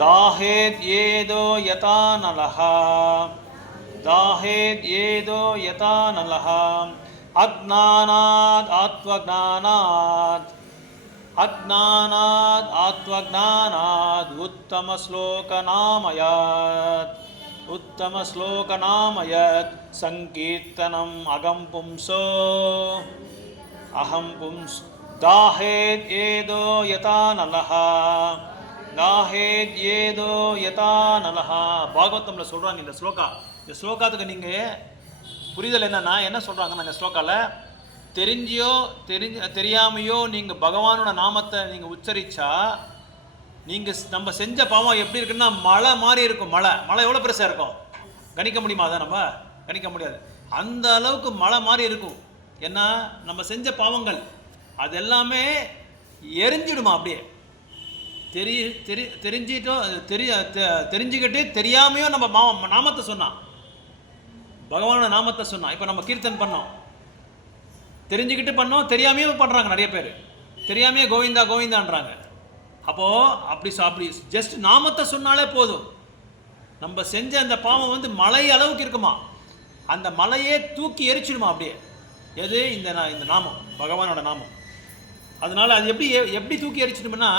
தாஹேத் ஏதோ யதா நலஹ, தாஹேத் ஏதோ யதா நலஹ, அக்ஞானாத் ஆத்வஜ்ஞானாத், அக்ஞானாத் ஆத்வஜ்ஞானாத், உத்தம ஸ்லோகநாமயத், உத்தம ஸ்லோகநாமயத், சங்கீர்த்தனம் அகம் பும்சோ, அகம் பும்ஸ், தாஹேத் ஏதோ யதா நலஹ, தாஹேத் ஏதோ யதா நலஹ. பாகவதம்ல சொல்கிறாங்க இந்த ஸ்லோகாத்துக்கு நீங்கள் புரிதல் என்னன்னா, என்ன சொல்கிறாங்கன்னா, இந்த ஸ்லோகாவில் தெரிஞ்சியோ தெரியாமையோ நீங்கள் பகவானோட நாமத்தை நீங்கள் உச்சரித்தா, நீங்கள் நம்ம செஞ்ச பாவம் எப்படி இருக்குன்னா மலை மாதிரி இருக்கும். மலை எவ்வளோ பெருசாக இருக்கும், கணிக்க முடியுமா? அதை நம்ம கணிக்க முடியாது. அந்த அளவுக்கு மலை மாதிரி இருக்கும். ஏன்னா நம்ம செஞ்ச பாவங்கள் அது எல்லாமே எரிஞ்சிடுமா. அப்படியே தெரிஞ்சுக்கிட்டு தெரியாமையோ நம்ம நாமத்தை சொன்னான், பகவானோட நாமத்தை சொன்னான். இப்போ நம்ம கீர்த்தன் பண்ணோம், தெரிஞ்சுக்கிட்டு பண்ணோம், தெரியாமையே பண்ணுறாங்க நிறைய பேர், தெரியாமையே கோவிந்தா கோவிந்தான்றாங்க. அப்போது அப்படி ஜஸ்ட் நாமத்தை சொன்னாலே போதும், நம்ம செஞ்ச அந்த பாவம் வந்து மலை அளவுக்கு இருக்குமா, அந்த மலையே தூக்கி எரிச்சிடுமா அப்படியே. எது? இந்த நாமம், பகவானோட நாமம். அதனால அது எப்படி தூக்கி எரிச்சிடும்னா,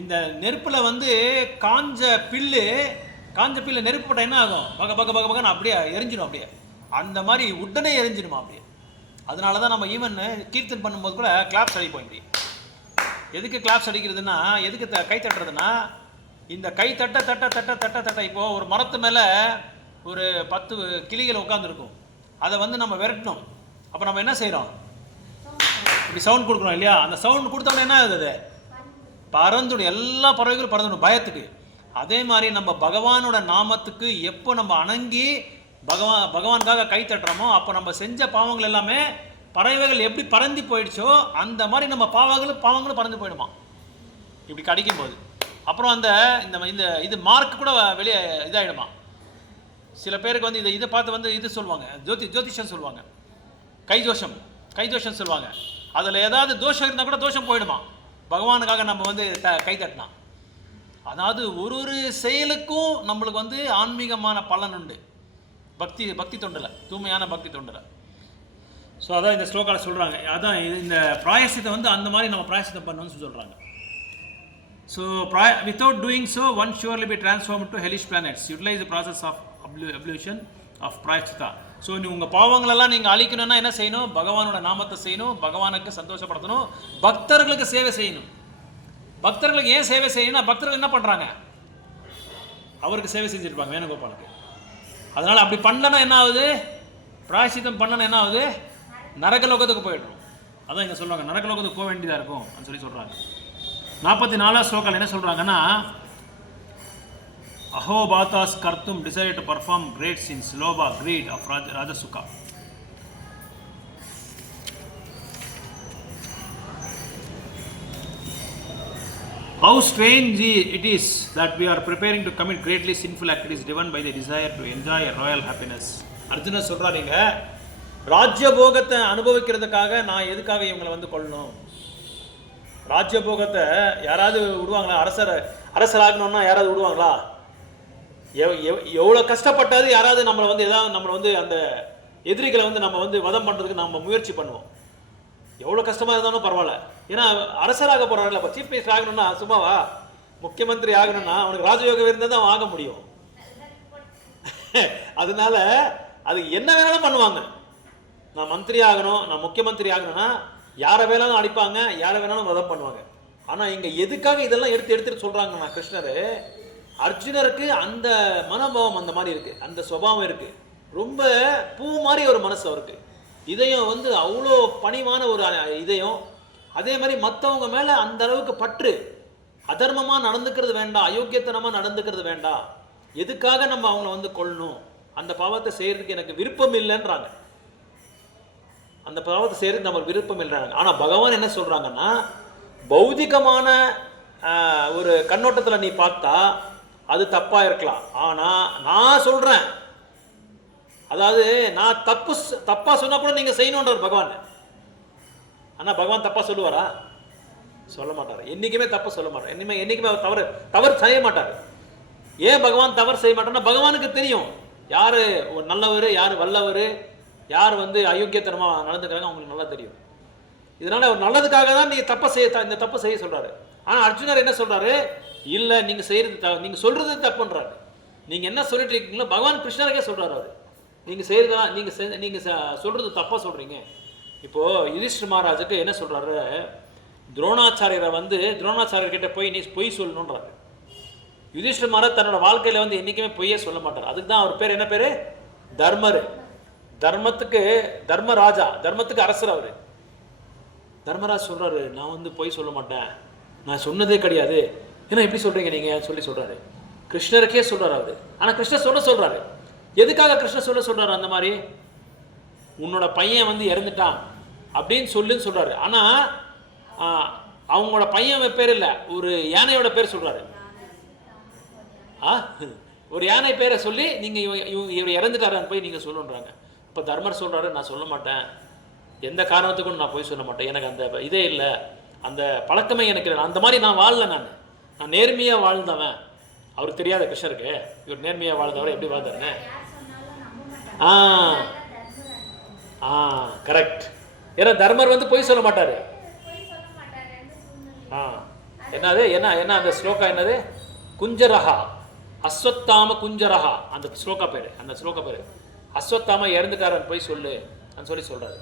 இந்த நெருப்பில் வந்து காஞ்ச பில்லு நெருப்பு போட்டால் என்ன ஆகும், பகன்னு அப்படியே எரிஞ்சிடும். அப்படியே அந்த மாதிரி உடனே எரிஞ்சிடுமா அப்படியே. அதனால தான் நம்ம ஈவன் கீர்த்தன் பண்ணும்போது கூட கிளாப்ஸ் அடிப்போம். இப்படி எதுக்கு கிளாப்ஸ் அடிக்கிறதுனா, எதுக்கு கை தட்டுறதுன்னா, இந்த கை தட்ட இப்போது ஒரு மரத்து மேலே ஒரு 10 கிளிகள் உட்காந்துருக்கும், அதை வந்து நம்ம விரட்டணும். அப்போ நம்ம என்ன செய்கிறோம், இப்படி சவுண்ட் கொடுக்குறோம் இல்லையா? அந்த சவுண்ட் கொடுத்தோம்னா என்ன ஆகுது, பறந்துடும், எல்லா பறவைகளும் பறந்துடும் பயத்துக்கு. அதே மாதிரி நம்ம பகவானோட நாமத்துக்கு எப்போ நம்ம அணங்கி பகவானுக்காக கை தட்டுறோமோ, அப்போ நம்ம செஞ்ச பாவங்கள் எல்லாமே பறவைகள் எப்படி பறந்து போயிடுச்சோ அந்த மாதிரி நம்ம பாவங்களும் பறந்து போயிடுமா இப்படி கடிக்கும் போது. அப்புறம் இந்த இது மார்க் கூட வெளியே இதாகிடுமா. சில பேருக்கு வந்து இதை பார்த்து வந்து இது சொல்லுவாங்க, ஜோதிஷம் சொல்லுவாங்க, கைதோஷம் சொல்லுவாங்க. அதில் ஏதாவது தோஷம் இருந்தால் கூட தோஷம் போயிடுமா பகவானுக்காக நம்ம வந்து கை தட்டினா. அதாவது ஒரு செயலுக்கும் நம்மளுக்கு வந்து ஆன்மீகமான பலன் உண்டு, பக்தி தொண்டில், தூய்மையான பக்தி தொண்டில். ஸோ அதான் இந்த ஸ்லோகாவில் சொல்கிறாங்க. அதான் இந்த பிராயசித்தை வந்து அந்த மாதிரி நம்ம பிராயசித்தம் பண்ணணும்னு சொல்கிறாங்க. So without doing so, one surely be transformed to hellish planets. Utilize the process of ablution of prayasita. So உங்கள் பாவங்களெல்லாம் நீங்கள் அழிக்கணும்னா என்ன செய்யணும், பகவானோட நாமத்தை செய்யணும், பகவானுக்கு சந்தோஷப்படுத்தணும், பக்தர்களுக்கு சேவை செய்யணும். பக்தர்களுக்கு ஏன் சேவை செய்யணும்னா, பக்தர்கள் என்ன பண்ணுறாங்க, அவருக்கு சேவை செஞ்சுருப்பாங்க வேணுகோபாலுக்கு. அதனால் அப்படி பண்ணலன்னா என்ன ஆகுது, பிராயசித்தம் பண்ணனா என்ன ஆகுது, நரகலோகத்துக்கு போயிடுறோம். அதான் இங்கே சொல்லுவாங்க, நரகலோகத்துக்கு போக வேண்டியதாக இருக்கும் அப்படின்னு சொல்கிறாங்க. 44 ஸ்லோகால் என்ன சொல்கிறாங்கன்னா, அஹோபாத்தாஸ் கர்த்தும் desire to perform great sins, லோபா கிரீட் ஆஃப் ராஜசுகா. How strange it is that we are preparing to commit greatly sinful activities driven by the desire to enjoy a royal happiness. Arjuna சொல்றாருங்க, ராஜ்யபோகத்தை அனுபவிக்கிறதுக்காக நான் எதுக்காக இவங்களை வந்து கொள்ளணும்? ராஜ்யபோகத்தை யாராவது விடுவாங்களா? அரசராகணும்னா யாராவது விடுவாங்களா? எவ்வளோ கஷ்டப்பட்டாது யாராவது நம்மளை வந்து அந்த எதிரிகளை வந்து நம்ம வந்து வதம் பண்ணுறதுக்கு நம்ம முயற்சி பண்ணுவோம். எவ்வளோ கஷ்டமாக இருந்தாலும் பரவாயில்ல. ஏன்னா அரசராக போகிறாங்கல்ல, இப்போ சீஃப் மினிஸ்டர் ஆகணும்னா சும்மாவா? முக்கியமந்திரி ஆகணும்னா அவனுக்கு ராஜயோகம் இருந்தால் தான் ஆக முடியும். அதனால அது என்ன வேணாலும் பண்ணுவாங்க. நான் மந்திரி ஆகணும், நான் முக்கியமந்திரி ஆகணும்னா யாரை வேணாலும் அடிப்பாங்க, யாரை வேணாலும் வதம் பண்ணுவாங்க. ஆனால் இங்கே எதுக்காக இதெல்லாம் எடுத்துட்டு சொல்கிறாங்கன்னா கிருஷ்ணர், அர்ஜுனருக்கு அந்த மனோபாவம் அந்த மாதிரி இருக்குது, அந்த சுபாவம் இருக்குது. ரொம்ப பூ மாதிரி ஒரு மனசு அவருக்கு. இதயம் வந்து அவ்வளோ பணிவான ஒரு இதயம். அதே மாதிரி மற்றவங்க மேலே அந்த அளவுக்கு பற்று. அதர்மமாக நடந்துக்கிறது வேண்டாம், அயோக்கியத்தனமாக நடந்துக்கிறது வேண்டாம். எதுக்காக நம்ம அவங்கள வந்து கொள்ளணும்? அந்த பாவத்தை செய்யறதுக்கு எனக்கு விருப்பம் இல்லைன்றாங்க. அந்த பாவத்தை செய்யறதுக்கு நம்ம விருப்பம் இல்லைறாங்க. ஆனால் பகவான் என்ன சொல்கிறாங்கன்னா, பௌதிகமான ஒரு கண்ணோட்டத்தில் நீ பார்த்தா அது தப்பாக இருக்கலாம். ஆனால் நான் சொல்கிறேன், அதாவது நான் தப்பாக சொன்னால் கூட நீங்கள் செய்யணுன்றார் பகவான். ஆனால் பகவான் தப்பாக சொல்லுவாரா? சொல்ல மாட்டார். என்றைக்குமே தப்பாக சொல்ல மாட்டார். என்றைக்குமே அவர் தவறு செய்ய மாட்டார். ஏன் பகவான் தவறு செய்ய மாட்டார்னா, பகவானுக்கு தெரியும் யார் நல்லவர், யார் வல்லவர், யார் வந்து அயோக்கியத்தனமாக நடந்துக்கிறாங்க அவங்களுக்கு நல்லா தெரியும். இதனால் அவர் நல்லதுக்காக தான் நீ இந்த தப்பை செய்ய சொல்கிறாரு. ஆனால் அர்ஜுனர் என்ன சொல்கிறாரு? இல்லை, நீங்கள் செய்கிறது நீங்கள் சொல்கிறது தப்புன்றாரு. நீங்கள் என்ன சொல்லிட்டு இருக்கீங்களோ பகவான் கிருஷ்ணருக்கே சொல்கிறாரு. அவர் நீங்கள் செய்கிறதா நீங்கள் சொல்கிறது தப்பாக சொல்கிறீங்க. இப்போது யுதிஷ்டிர மகாராஜுக்கு என்ன சொல்கிறாரு? துரோணாச்சாரியரை வந்து துரோணாச்சாரியர்கிட்ட போய் நீ பொய் சொல்லணுன்றாரு. யுதிஷ்டிர மகாராஜ் தன்னோட வாழ்க்கையில் வந்து என்றைக்குமே பொய்யே சொல்ல மாட்டார். அதுக்கு தான் அவர் பேர் என்ன பேர்? தர்மர். தர்மத்துக்கு தர்மராஜா, தர்மத்துக்கு அரசர் அவர். தர்மராஜ் சொல்கிறாரு, நான் வந்து பொய் சொல்ல மாட்டேன், நான் சொன்னதே கிடையாது. ஏன்னா எப்படி சொல்கிறீங்க நீங்கள் சொல்கிறாரு. கிருஷ்ணருக்கே சொல்கிறார் அவர். ஆனால் கிருஷ்ணர் சொல்கிறாரு. எதுக்காக கிருஷ்ணர் சொல்கிறாரு? அந்த மாதிரி உன்னோட பையன் வந்து இறந்துட்டான் அப்படின்னு சொல்லுன்னு சொல்கிறாரு. ஆனால் அவங்களோட பையன் பேர் இல்லை, ஒரு யானையோட பேர் சொல்கிறாரு. ஒரு யானை பேரை சொல்லி நீங்கள் இவர் இறந்துட்டாரான்னு போய் நீங்கள் சொல்லுன்றாங்க. இப்போ தர்மர் சொல்கிறாரு, நான் சொல்ல மாட்டேன், எந்த காரணத்துக்கும் நான் போய் சொல்ல மாட்டேன், எனக்கு அந்த இதே இல்லை, அந்த பழக்கமே எனக்கு இல்லை, அந்த மாதிரி நான் வாழல, நான் நேர்மையாக வாழ்ந்தவன். அவருக்கு தெரியாத கிருஷ்ணருக்கு இவர் நேர்மையாக வாழ்ந்தவரை எப்படி வாழ்ந்தாருன்னு. கரெக்ட். ஏன்னா தர்மர் வந்து பொய் சொல்ல மாட்டார். என்னது என்ன அந்த ஸ்லோகா என்னது? குஞ்சரஹா அஸ்வத்தாம குஞ்சரஹா, அந்த ஸ்லோகா பேர். அந்த ஸ்லோகா பேர் அஸ்வத்தாம இறந்துட்டாரன்னு போய் சொல்லு சொல்கிறாரு.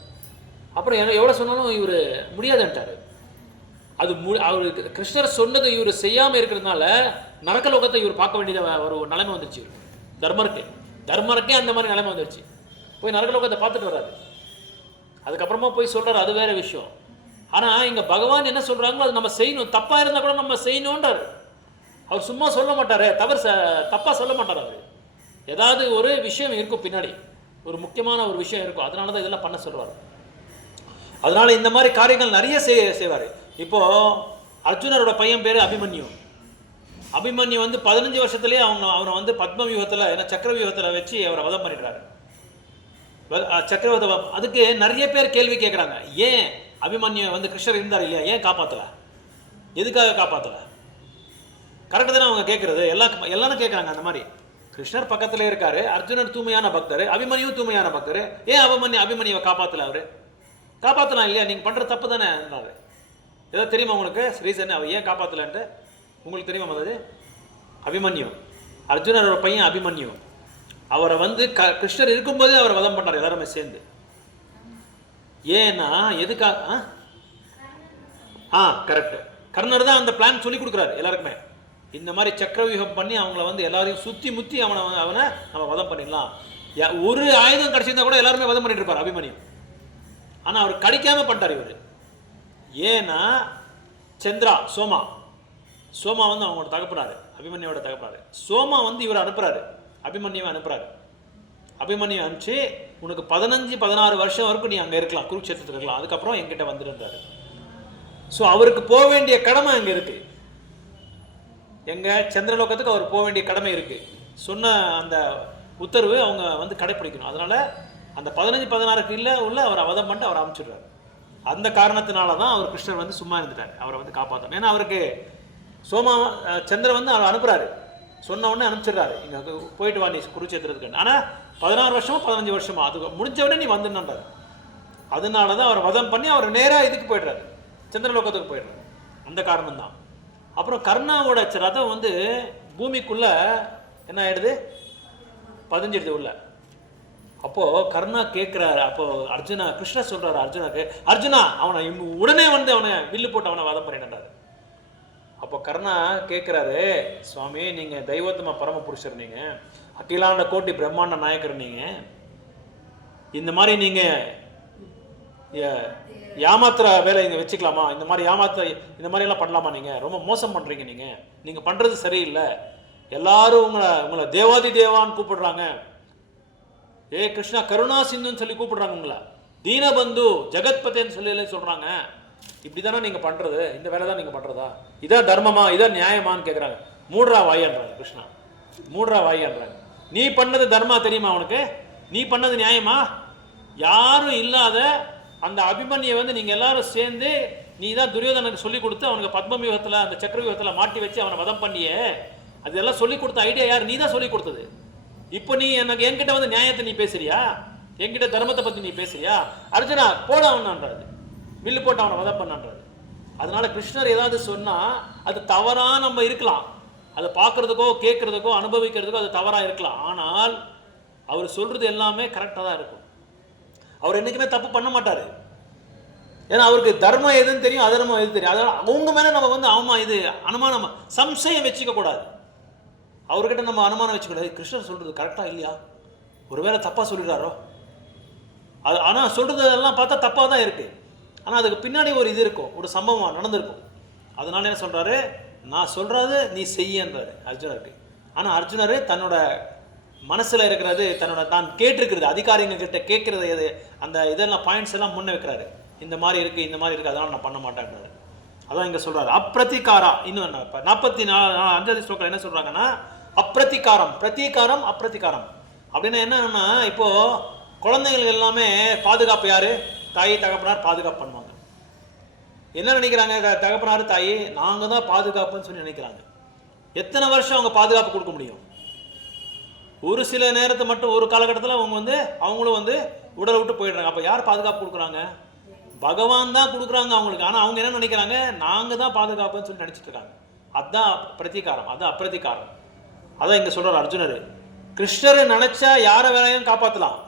அப்புறம் எவ்வளோ சொன்னாலும் இவர் முடியாதுன்ட்டார். அது அவர் கிருஷ்ணர் சொன்னது இவர் செய்யாமல் இருக்கிறதுனால நரக்கலோகத்தை இவர் பார்க்க வேண்டியத ஒரு நிலைமை வந்துருச்சு தர்மருக்கே அந்த மாதிரி நிலைமை வந்துருச்சு. போய் நரக்கலோகத்தை பார்த்துட்டு வர்றாரு. அதுக்கப்புறமா போய் சொல்கிறார், அது வேற விஷயம். ஆனால் இங்கே பகவான் என்ன சொல்கிறாங்களோ அது நம்ம செய்யணும். தப்பாக இருந்தால் கூட நம்ம செய்யணுன்றார். அவர் சும்மா சொல்ல மாட்டார், தப்பாக சொல்ல மாட்டார். அவர் ஏதாவது ஒரு விஷயம் இருக்கும், பின்னாடி ஒரு முக்கியமான ஒரு விஷயம் இருக்கும், அதனால தான் இதெல்லாம் பண்ண சொல்லுவார். அதனால இந்த மாதிரி காரியங்கள் நிறைய செய்வார். இப்போது அர்ஜுனரோட பையன் பேர் அபிமன்யு. அபிமன்யு வந்து 15 வருஷத்துலேயே அவனை வந்து பத்ம வியூகத்தில், ஏன்னா சக்கர வியூகத்தில் வச்சு அவரை வதம் பண்ணிடுறாரு. சக்கரவர்த்தி. அதுக்கு நிறைய பேர் கேள்வி கேட்குறாங்க, ஏன் அபிமன்யு வந்து கிருஷ்ணர் இருந்தார் இல்லையா, ஏன் காப்பாற்றலை, எதுக்காக காப்பாற்றலை? கரெக்டு தானே அவங்க கேட்குறது. எல்லாரும் கேட்குறாங்க அந்த மாதிரி. கிருஷ்ணர் பக்கத்தில் இருக்காரு, அர்ஜுனர் தூய்மையான பக்தர், அபிமன்யு தூய்மையான பக்தர், ஏன் அபிமன்யுவை காப்பாற்றலை? அவர் காப்பாற்றலாம் இல்லையா, நீங்கள் பண்ணுற தப்பு தானே இருந்தாரு. ஏதாவது தெரியுமா உங்களுக்கு ரீசன் அவர் ஏன் காப்பாற்றலன்ட்டு? உங்களுக்கு தெரியுமா? அதாவது அபிமன்யு, அர்ஜுனரோட பையன் அபிமன்யு, அவரை வந்து கிருஷ்ணர் இருக்கும்போதே அவரை வதம் பண்ணார் எல்லாருமே சேர்ந்து. ஏன்னா எதுக்காக? கரெக்டு. கர்ணர் தான் அந்த பிளான் சொல்லி கொடுக்குறாரு எல்லாருக்குமே. இந்த மாதிரி சக்கரவியூகம் பண்ணி அவங்கள வந்து எல்லாரையும் சுற்றி முற்றி அவனை நம்ம வதம் பண்ணிடலாம். ஒரு ஆயுதம் கிடச்சிருந்தா கூட எல்லாருமே வதம் பண்ணிட்டு இருப்பார் அபிமன்யு. ஆனால் அவர் கடிக்காமல் பண்ணிட்டார் இவர். ஏன்னா சோமா வந்து அவங்களோட தகப்பனாரு, அபிமன்யுவோட தகப்பனாரு. சோமா வந்து இவர் அனுப்புகிறாரு, அபிமன்யுவை அனுப்புகிறாரு. அபிமன்யு அனுப்பிச்சு, உனக்கு 15-16 வருஷம் வரைக்கும் நீ அங்கே இருக்கலாம், குருக்ஷேத்திரத்தில் இருக்கலாம், அதுக்கப்புறம் என்கிட்ட வந்துருந்தாரு. ஸோ அவருக்கு போக வேண்டிய கடமை அங்கே இருக்குது. எங்கள் சந்திரலோகத்துக்கு அவர் போக வேண்டிய கடமை இருக்குது. சொன்ன அந்த உத்தரவு அவங்க வந்து கடைப்பிடிக்கணும். அதனால் அந்த 15-16 உள்ள அவர் அவதம் பண்ணிட்டு அவர் அமைச்சிடுறாரு. அந்த காரணத்தினால தான் அவர் கிருஷ்ணர் வந்து சும்மா இருந்துட்டார், அவரை வந்து காப்பாற்றணும். ஏன்னா அவருக்கு சந்திரன் வந்து அவர் அனுப்புகிறாரு, சொன்ன உடனே அனுப்பிச்சிடுறாரு, இங்கே போயிட்டு வா நீ குருச்சேத்திரத்துக்கு. ஆனால் 16 வருஷமா 15 வருஷமா அது முடிஞ்ச உடனே நீ வந்துன்னுன்றாரு. அதனால தான் அவர் வதம் பண்ணி அவர் நேராக இதுக்கு போய்டுறாரு, சந்திரலோகத்துக்கு போய்டுறாரு. அந்த காரணம் தான். அப்புறம் கர்ணாவோட ரதம் வந்து பூமிக்குள்ள என்ன ஆயிடுது, பதிஞ்சிடுது உள்ள. அப்போ கர்ணா கேட்கிறாரு, அப்போ அர்ஜுனா, கிருஷ்ணர் சொல்றாரு அர்ஜுனாக்கு, அர்ஜுனா அவனை உடனே வந்து அவனை வில்லு போட்டு அவனை வதம் பண்ணிட்டாரு. அப்போ கர்ணா கேட்கிறாரு, சுவாமி நீங்க தெய்வத்தம பரம புருஷர், நீங்க அகிலாண்ட கோட்டி பிரம்மாண்ட நாயக்கர், நீங்க இந்த மாதிரி நீங்க ஏமாத்துற வேலை இங்க வச்சுக்கலாமா? இந்த மாதிரி இந்த மாதிரி எல்லாம் பண்ணலாமா? நீங்க ரொம்ப மோசம் பண்றீங்க, நீங்க பண்றது சரியில்லை. எல்லாரும் உங்களை தேவாதி தேவான்னு கூப்பிடுறாங்க, ஏ கிருஷ்ணா கருணா சிந்துன்னு சொல்லி கூப்பிடுறாங்க, உங்களை தீனபந்து ஜெகத்பதேன்னு சொல்லி சொல்றாங்க. இப்படிதானே நீங்க பண்றது? இந்த வேலை தான் நீங்க பண்றதா? இதான் தர்மமா, இதான் நியாயமான்னு கேட்குறாங்க. மூடுறா வாயன்றாங்க கிருஷ்ணா, மூடுறா வாயன்றாங்க. நீ பண்ணது தர்மா தெரியுமா உனக்கு? நீ பண்ணது நியாயமா? யாரும் இல்லாத அந்த அபிமன்யை வந்து நீங்க எல்லாரும் சேர்ந்து நீ தான் துரியோதனுக்கு சொல்லி கொடுத்து அவனுக்கு பத்மவியூகத்தில் அந்த சக்கரவியூகத்தில் மாட்டி வச்சு அவனை வதம் பண்ணியே, அதெல்லாம் சொல்லி கொடுத்த ஐடியா யார்? நீ தான் சொல்லி கொடுத்தது. இப்போ நீ எனக்கு என்கிட்ட வந்து நியாயத்தை நீ பேசுறியா? என்கிட்ட தர்மத்தை பற்றி நீ பேசுறியா? அர்ஜுனா போட அவனான்றாரு, வில்லு போட்டு அவனை வதம் பண்ணான்றாரு. அதனால கிருஷ்ணர் ஏதாவது சொன்னா அது தவறா நம்ம இருக்கலாம், அதை பார்க்கறதுக்கோ கேட்கறதுக்கோ அனுபவிக்கிறதுக்கோ அது தவறா இருக்கலாம். ஆனால் அவர் சொல்றது எல்லாமே கரெக்டாக தான் இருக்கும். அவர் என்னைக்குமே தப்பு பண்ண மாட்டாரு. ஏன்னா அவருக்கு தர்மம் எதுன்னு தெரியும், அதர்மம் எது தெரியும். அதனால அவங்க மேல நம்ம வந்து ஆமா இது அனுமானம் சம்சயம் வச்சுக்க கூடாது. அவர்கிட்ட நம்ம அனுமானம் வச்சுக்கூடாது. கிருஷ்ணர் சொல்றது கரெக்டா இல்லையா, ஒருவேளை தப்பா சொல்லிடுறாரோ, அது ஆனா சொல்றதெல்லாம் பார்த்தா தப்பா தான் இருக்கு. ஆனா அதுக்கு பின்னாடி ஒரு இது இருக்கும், ஒரு சம்பவம் நடந்திருக்கும். அதனால என்ன சொல்றாரு, நான் சொல்றது நீ செய்யன்றாரு அர்ஜுனருக்கு. ஆனா அர்ஜுனர் தன்னோட மனசுல இருக்கிறது, தன்னோட தான் கேட்டிருக்கிறது, அதிகாரிங்க கிட்ட கேட்கறது எது, அந்த இதெல்லாம் பாயிண்ட்ஸ் எல்லாம் முன்ன வைக்கிறாரு. இந்த மாதிரி இருக்கு, இந்த மாதிரி இருக்கு, அதனால நான் பண்ண மாட்டேன்றாரு. அதான் இங்க சொல்றாரு அப்பிரதிகாரா. இன்னும் 45 ஸ்லோகம் என்ன சொல்றாங்கன்னா அப்பிரதிகாரம், பிரதீகாரம், அப்பிரதிகாரம் அப்படின்னா என்னன்னா, இப்போ குழந்தைகள் எல்லாமே பாதுகாப்பு யாரு? தாய் தகப்பனார் பாதுகாப்பு பண்ணுவாங்க. என்ன நினைக்கிறாங்க தகப்பனார் தாய், நாங்க தான் பாதுகாப்புன்னு சொல்லி நினைக்கிறாங்க. எத்தனை வருஷம் அவங்க பாதுகாப்பு கொடுக்க முடியும்? ஒரு சில நேரத்தை மட்டும், ஒரு காலகட்டத்தில் அவங்க வந்து அவங்களும் வந்து உடலை விட்டு போயிடுறாங்க. அப்போ யார் பாதுகாப்பு கொடுக்குறாங்க? பகவான் தான் கொடுக்குறாங்க அவங்களுக்கு. ஆனால் அவங்க என்ன நினைக்கிறாங்க, நாங்கள் தான் பாதுகாப்புன்னு சொல்லி நினச்சிட்டு இருக்காங்க. அதுதான் பிரதீகாரம், அதுதான் அப்பிரதிகாரம். அதான் இங்கே சொல்கிறார் அர்ஜுனர். கிருஷ்ணர் நினைச்சா யாரை வேலையும் காப்பாற்றலாம்.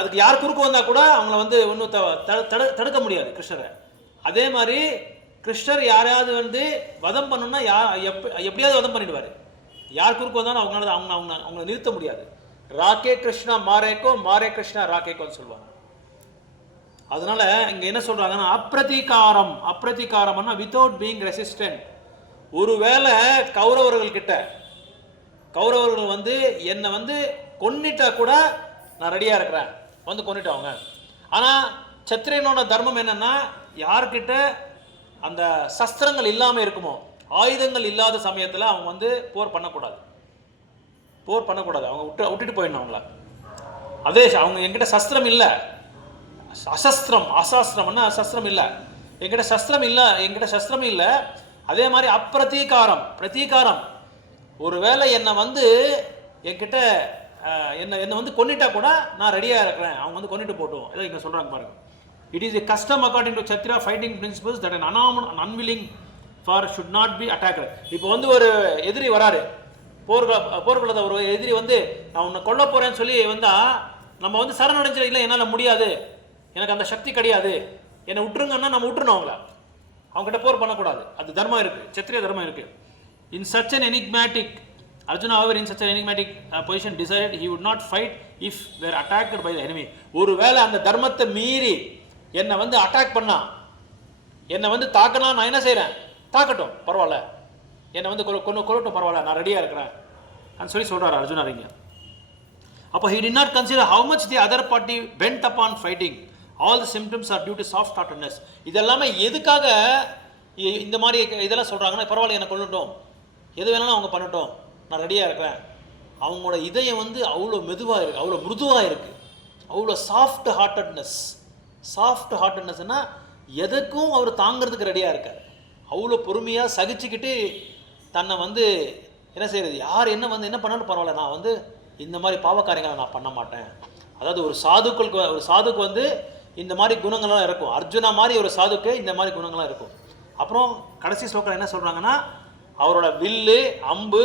அதுக்கு யார் குறுக்கு வந்தால் கூட அவங்கள வந்து ஒன்றும் தடுக்க முடியாது கிருஷ்ணரை. அதே மாதிரி கிருஷ்ணர் யாரையாவது வந்து வதம் பண்ணணும்னா எப்படியாவது வதம் பண்ணிடுவார். யார் குறுக்கு வந்தாலும் அவங்களால அவங்கள நிறுத்த முடியாது. ராக்கே கிருஷ்ணா மாரேக்கோ, மாரே கிருஷ்ணா ராக்கேக்கோன்னு சொல்லுவாங்க. அதனால இங்க என்ன சொல்றாங்கன்னா அப்பிரதிகாரம். அப்பிரதிகாரம்னா வித்தவுட் பீயிங் ரெசிஸ்டன்ட். ஒருவேளை கௌரவர்கள் வந்து என்னை வந்து கொன்னிட்டா கூட நான் ரெடியா இருக்கிறேன், வந்து கொன்னிட்டவங்க. ஆனா சத்திரியனோட தர்மம் என்னன்னா, யார்கிட்ட அந்த சஸ்திரங்கள் இல்லாம இருக்குமோ, ஆயுதங்கள் இல்லாத சமயத்துல அவங்க வந்து போர் பண்ணக்கூடாது. அவங்க விட்டுட்டு போயிடணும் அவங்கள. அதே அவங்க என்கிட்ட சஸ்திரம் இல்லை, அசாஸ்திரம்னா சஸ்திரம் இல்லை, என்கிட்ட சஸ்திரம் இல்லை. அதே மாதிரி பிரதீகாரம். ஒருவேளை என்னை வந்து என்கிட்ட என்னை வந்து கொன்னிட்டா கூட நான் ரெடியா இருக்கிறேன், அவங்க வந்து கொன்னிட்டு போட்டோம். இதை இங்க சொல்றாங்க பாருங்க. It is a custom according to Kshatriya fighting principles that an unarmed and unwilling for should not be attacked. இப்போ வந்து ஒரு எதிரி வராரு, போர்க்குள்ளத ஒரு எதிரி வந்து நான் உன்னை கொல்ல போறேன்னு சொல்லி வந்தா நம்ம வந்து சரணடைஞ்சு இல்லை என்னால் முடியாது, எனக்கு அந்த சக்தி கிடையாது, என்னை விட்டுருங்கன்னா நம்ம விட்டுருணும் அவங்கள. அவங்ககிட்ட போர் பண்ணக்கூடாது. அது தர்மம் இருக்கு, சத்திரிய தர்மம் இருக்கு. In such an enigmatic Arjuna, however, in such an enigmatic position, decided he would not fight if they were attacked by the enemy. ஒருவேளை அந்த தர்மத்தை மீறி என்னை வந்து அட்டாக் பண்ணா, என்னை வந்து தாக்கனா, நான் என்ன செய்கிறேன், தாக்கட்டும் பரவாயில்ல, என்னை வந்து கொல்லட்டும் பரவாயில்ல, நான் ரெடியாக இருக்கிறேன் சொல்லி சொல்கிறார் அர்ஜுனர் இங்கே. அப்போ he did not consider how much the other party bent upon fighting. All the symptoms are due to soft heartedness. இதெல்லாமே எதுக்காக இந்த மாதிரி இதெல்லாம் சொல்கிறாங்கன்னா, பரவாயில்ல என்னை கொல்லட்டும், எது வேணாலும் அவங்க பண்ணட்டும், நான் ரெடியாக இருக்கிறேன். அவங்களோட இதயம் வந்து அவ்வளோ மெதுவாக இருக்குது, அவ்வளோ மிருதுவாக இருக்குது, அவ்வளோ சாஃப்ட் ஹார்ட்டட்னஸ்னா எதுக்கும் அவர் தாங்கிறதுக்கு ரெடியாக இருக்கார். அவ்வளோ பொறுமையாக சகிச்சுக்கிட்டு தன்னை வந்து என்ன செய்கிறது, யார் என்ன பண்ணாலும் பரவாயில்ல, நான் வந்து இந்த மாதிரி பாவக்காரியங்களை நான் பண்ண மாட்டேன். அதாவது ஒரு சாதுக்கு வந்து இந்த மாதிரி குணங்கள்லாம் இருக்கும். அர்ஜுனா மாதிரி ஒரு சாதுக்கு இந்த மாதிரி குணங்கள்லாம் இருக்கும். அப்புறம் கடைசி ஸ்லோகம் என்ன சொல்கிறாங்கன்னா, அவரோட வில்லு, அம்பு,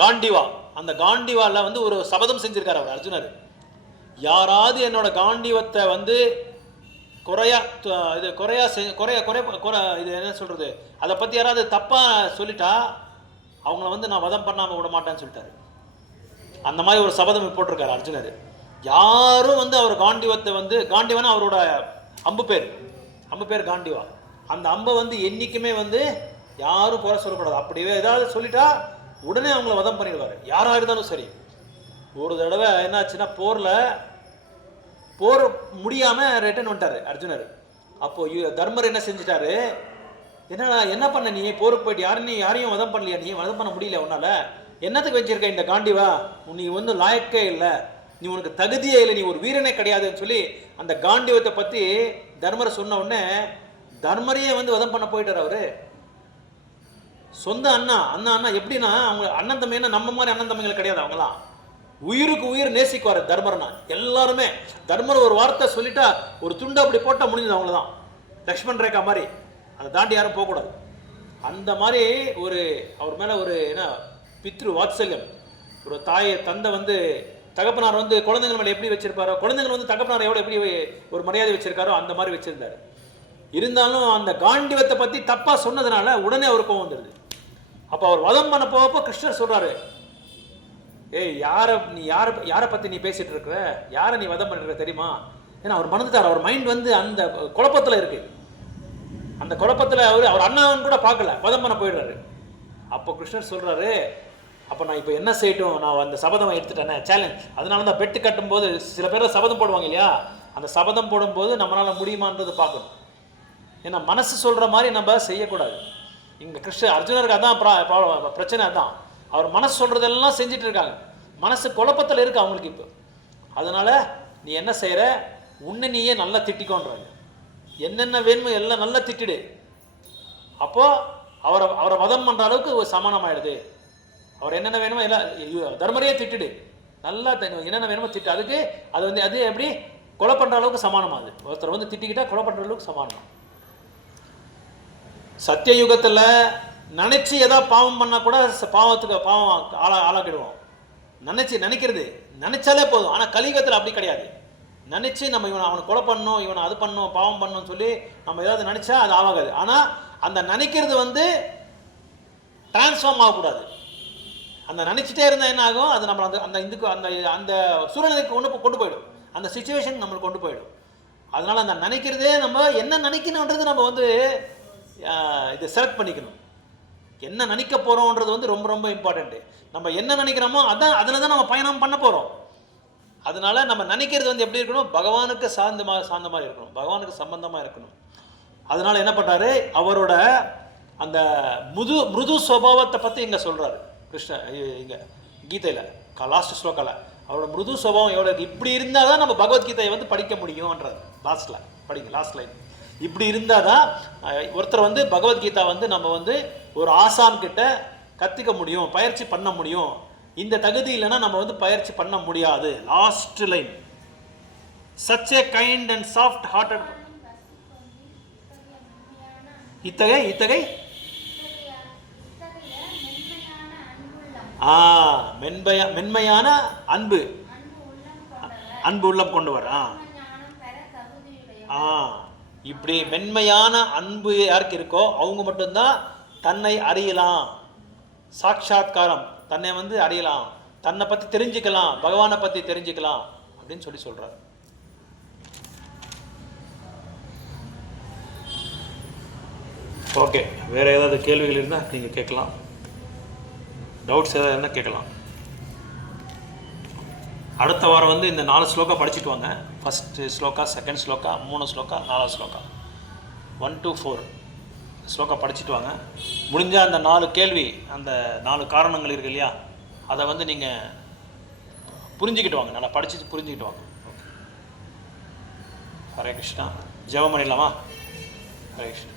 காண்டிவா, அந்த காண்டிவாவில் வந்து ஒரு சபதம் செஞ்சிருக்காரு அவர் அர்ஜுனர். யாராவது என்னோட காண்டிவத்தை வந்து இது என்ன சொல்கிறது, அதை பற்றி யாராவது தப்பாக சொல்லிட்டா அவங்கள வந்து நான் வதம் பண்ணாமல் விட மாட்டேன்னு சொல்லிட்டாரு. அந்த மாதிரி ஒரு சபதம் போட்டிருக்காரு அர்ஜுனர். யாரும் வந்து அவர் காண்டிவத்தை வந்து, காண்டிவானா அவரோட அம்பு பேர் காண்டிவா, அந்த அம்பை வந்து என்றைக்குமே வந்து யாரும் குறை சொல்லக்கூடாது. அப்படியே ஏதாவது சொல்லிட்டா உடனே அவங்கள வதம் பண்ணிடுவார், யாராக இருந்தாலும் சரி. ஒரு தடவை என்னாச்சுன்னா, போர் முடியாமல் ரிட்டர்ன் வந்துட்டார் அர்ஜுனர். அப்போது தர்மர் என்ன செஞ்சிட்டாரு, என்ன பண்ண நீ போருக்கு போயிட்டு யாரையும் வதம் பண்ணலையா, நீ வதம் பண்ண முடியல, உன்னால் என்னத்துக்கு வச்சிருக்க இந்த காண்டிவா, நீ வந்து லாயக்கே இல்லை, நீ உனக்கு தகுதியே இல்லை, நீ ஒரு வீரனே கிடையாதுன்னு சொல்லி அந்த காண்டிவத்தை பற்றி தர்மர் சொன்ன உடனே தர்மரையே வந்து வதம் பண்ண போயிட்டார் அவரு. சொந்த அண்ணா எப்படின்னா, அவங்க அண்ணன் தம்பின்னா நம்ம மாதிரி அண்ணன் தம்பிகள் கிடையாது. அவங்களாம் உயிருக்கு உயிர் நேசிக்குவார் தர்மர்னா. எல்லாருமே தர்மர் ஒரு வார்த்தை சொல்லிட்டா ஒரு துண்டு அப்படி போட்டால் முடிஞ்சது அவங்களதான். லக்ஷ்மண் ரேகா மாதிரி அதை தாண்டி யாரும் போகக்கூடாது. அந்த மாதிரி ஒரு அவர் மேலே ஒரு என்ன பித்ரு வாத்சல்யம், ஒரு தந்தை வந்து தகப்பனார் வந்து குழந்தைகள் மேலே எப்படி வச்சிருப்பாரோ, குழந்தைகள் வந்து தகப்பனார் எவ்வளோ எப்படி ஒரு மரியாதை வச்சிருக்காரோ அந்த மாதிரி வச்சிருந்தாரு. இருந்தாலும் அந்த காண்டிவத்தை பற்றி தப்பாக சொன்னதுனால உடனே அவர் கோவம் வந்துடுது. அப்போ அவர் வதம் பண்ண போகப்போ கிருஷ்ணர் சொல்கிறாரு, ஏய் யாரை பற்றி நீ பேசிகிட்டு இருக்கிற, யாரை நீ வதம் பண்ணிருக்க தெரியுமா? ஏன்னா அவர் மறந்துட்டார், அவர் மைண்ட் வந்து அந்த குழப்பத்தில் இருக்கு. அந்த குழப்பத்தில் அவர் அண்ணாவன் கூட பார்க்கல, வதம் பண்ண போயிடுறாரு. அப்போ கிருஷ்ணர் சொல்கிறாரு, அப்போ நான் இப்போ என்ன செய்யட்டும், நான் அந்த சபதம் எடுத்துட்டேனே, சேலஞ்ச். அதனால தான் பெட்டு கட்டும்போது சில பேர் சபதம் போடுவாங்க இல்லையா, அந்த சபதம் போடும்போது நம்மளால் முடியுமான்றது பார்க்கணும். ஏன்னா மனசு சொல்கிற மாதிரி நம்ம செய்யக்கூடாது. இங்கே அர்ஜுனருக்கு அதான் பிரச்சனை. அதான் அவர் மனசு சொல்கிறதெல்லாம் செஞ்சுட்டு இருக்காங்க, மனசு குழப்பத்தில் இருக்கு அவங்களுக்கு. இப்போ அதனால் நீ என்ன செய்கிற, உன்னை நீயே நல்லா திட்டிக்கோன்றாங்க. என்னென்ன வேணுமோ எல்லாம் நல்லா திட்டிடு. அப்போது அவரை வதம் பண்ணுற அளவுக்கு சமானமாயிடுது. அவர் என்னென்ன வேணுமோ எல்லாம் தர்மரையே திட்டிடு, நல்லா என்னென்ன வேணுமோ திட்டு. அதுக்கு அது எப்படி கொலை பண்ணுற அளவுக்கு சமானமாகுது. ஒருத்தர் வந்து திட்டிக்கிட்டால் கொலை பண்ணுற அளவுக்கு சமானம். சத்தியயுகத்தில் நினச்சி ஏதாவது பாவம் பண்ணால் கூட பாவம் ஆளாக்கிடுவோம். நினைச்சாலே போதும். ஆனால் கலியுகத்தில் அப்படி கிடையாது. நினச்சி நம்ம அவனை கொலை பண்ணணும், இவனை அது பண்ணணும், பாவம் பண்ணணும்னு சொல்லி நம்ம ஏதாவது நினச்சா அது ஆகாது. ஆனால் அந்த நினைக்கிறது வந்து டிரான்ஸ்ஃபார்ம் ஆகக்கூடாது. அந்த நினச்சிட்டே இருந்தால் என்ன ஆகும், அது நம்ம அந்த சூழ்நிலைக்கு கொண்டு போயிடும், அந்த சுச்சுவேஷன் நம்மளுக்கு கொண்டு போயிடும். அதனால் அந்த நினைக்கிறதே நம்ம என்ன நினைக்கணுன்றது நம்ம வந்து இதை செலக்ட் பண்ணிக்கணும். என்ன நினைக்க போகிறோன்றது வந்து ரொம்ப ரொம்ப இம்பார்ட்டண்ட்டு. நம்ம என்ன நினைக்கிறோமோ அதில் தான் நம்ம பயணம் பண்ண போகிறோம். அதனால நம்ம நினைக்கிறது வந்து எப்படி இருக்கணும், பகவானுக்கு சார்ந்த மாதிரி இருக்கணும், பகவானுக்கு சம்பந்தமாக இருக்கணும். அதனால் என்ன பண்ணுறாரு, அவரோட அந்த மிருது சுபாவத்தை பற்றி இங்கே சொல்கிறாரு கிருஷ்ணர். இங்கே கீதையில் லாஸ்ட் ஸ்லோக்காவில் அவரோட மிருது சுபாவம் எவ்வளோ, இப்படி இருந்தால் தான் நம்ம பகவத்கீதையை வந்து படிக்க முடியும்ன்றது. லாஸ்ட்டில் படிங்க, லாஸ்ட் லைன். இப்படி இருந்தால் தான் ஒருத்தர் வந்து பகவத்கீதா வந்து நம்ம வந்து ஒரு ஆசான் கிட்ட கற்றுக்க முடியும், பயிற்சி பண்ண முடியும். இந்த தகுதி இல்லைன்னா நம்ம வந்து பயிற்சி பண்ண முடியாது. Last line, such a kind and soft hearted, இத்தகை மென்மையான அன்பு உள்ளம் கொண்டவர். இப்படி மென்மையான அன்பு யாருக்கு இருக்கோ அவங்க மட்டும்தான் தன்னை அறியலாம், சாட்சாத்காரம், தன்னை வந்து அறியலாம், தன்னை பற்றி தெரிஞ்சுக்கலாம், பகவானை பற்றி தெரிஞ்சுக்கலாம் அப்படின்னு சொல்கிறார். ஓகே, வேறு ஏதாவது கேள்விகள் இருந்தால் நீங்கள் கேட்கலாம், டவுட்ஸ் ஏதாவது இருந்தால் கேட்கலாம். அடுத்த வாரம் வந்து இந்த 4 ஸ்லோக்கா படிச்சுட்டு வாங்க. First shloka, second shloka, 3 shloka, 4 shloka, 1 to 4 shloka படிச்சுட்டு வாங்க. முடிஞ்சால் அந்த 4 கேள்வி, அந்த 4 காரணங்கள் இருக்குது இல்லையா, அதை வந்து நீங்கள் புரிஞ்சுக்கிட்டு வாங்க, நல்லா படிச்சுட்டு புரிஞ்சுக்கிட்டு வாங்க. ஹரே கிருஷ்ணா. ஜெபம் பண்ணிடலாமா? ஹரே கிருஷ்ணா.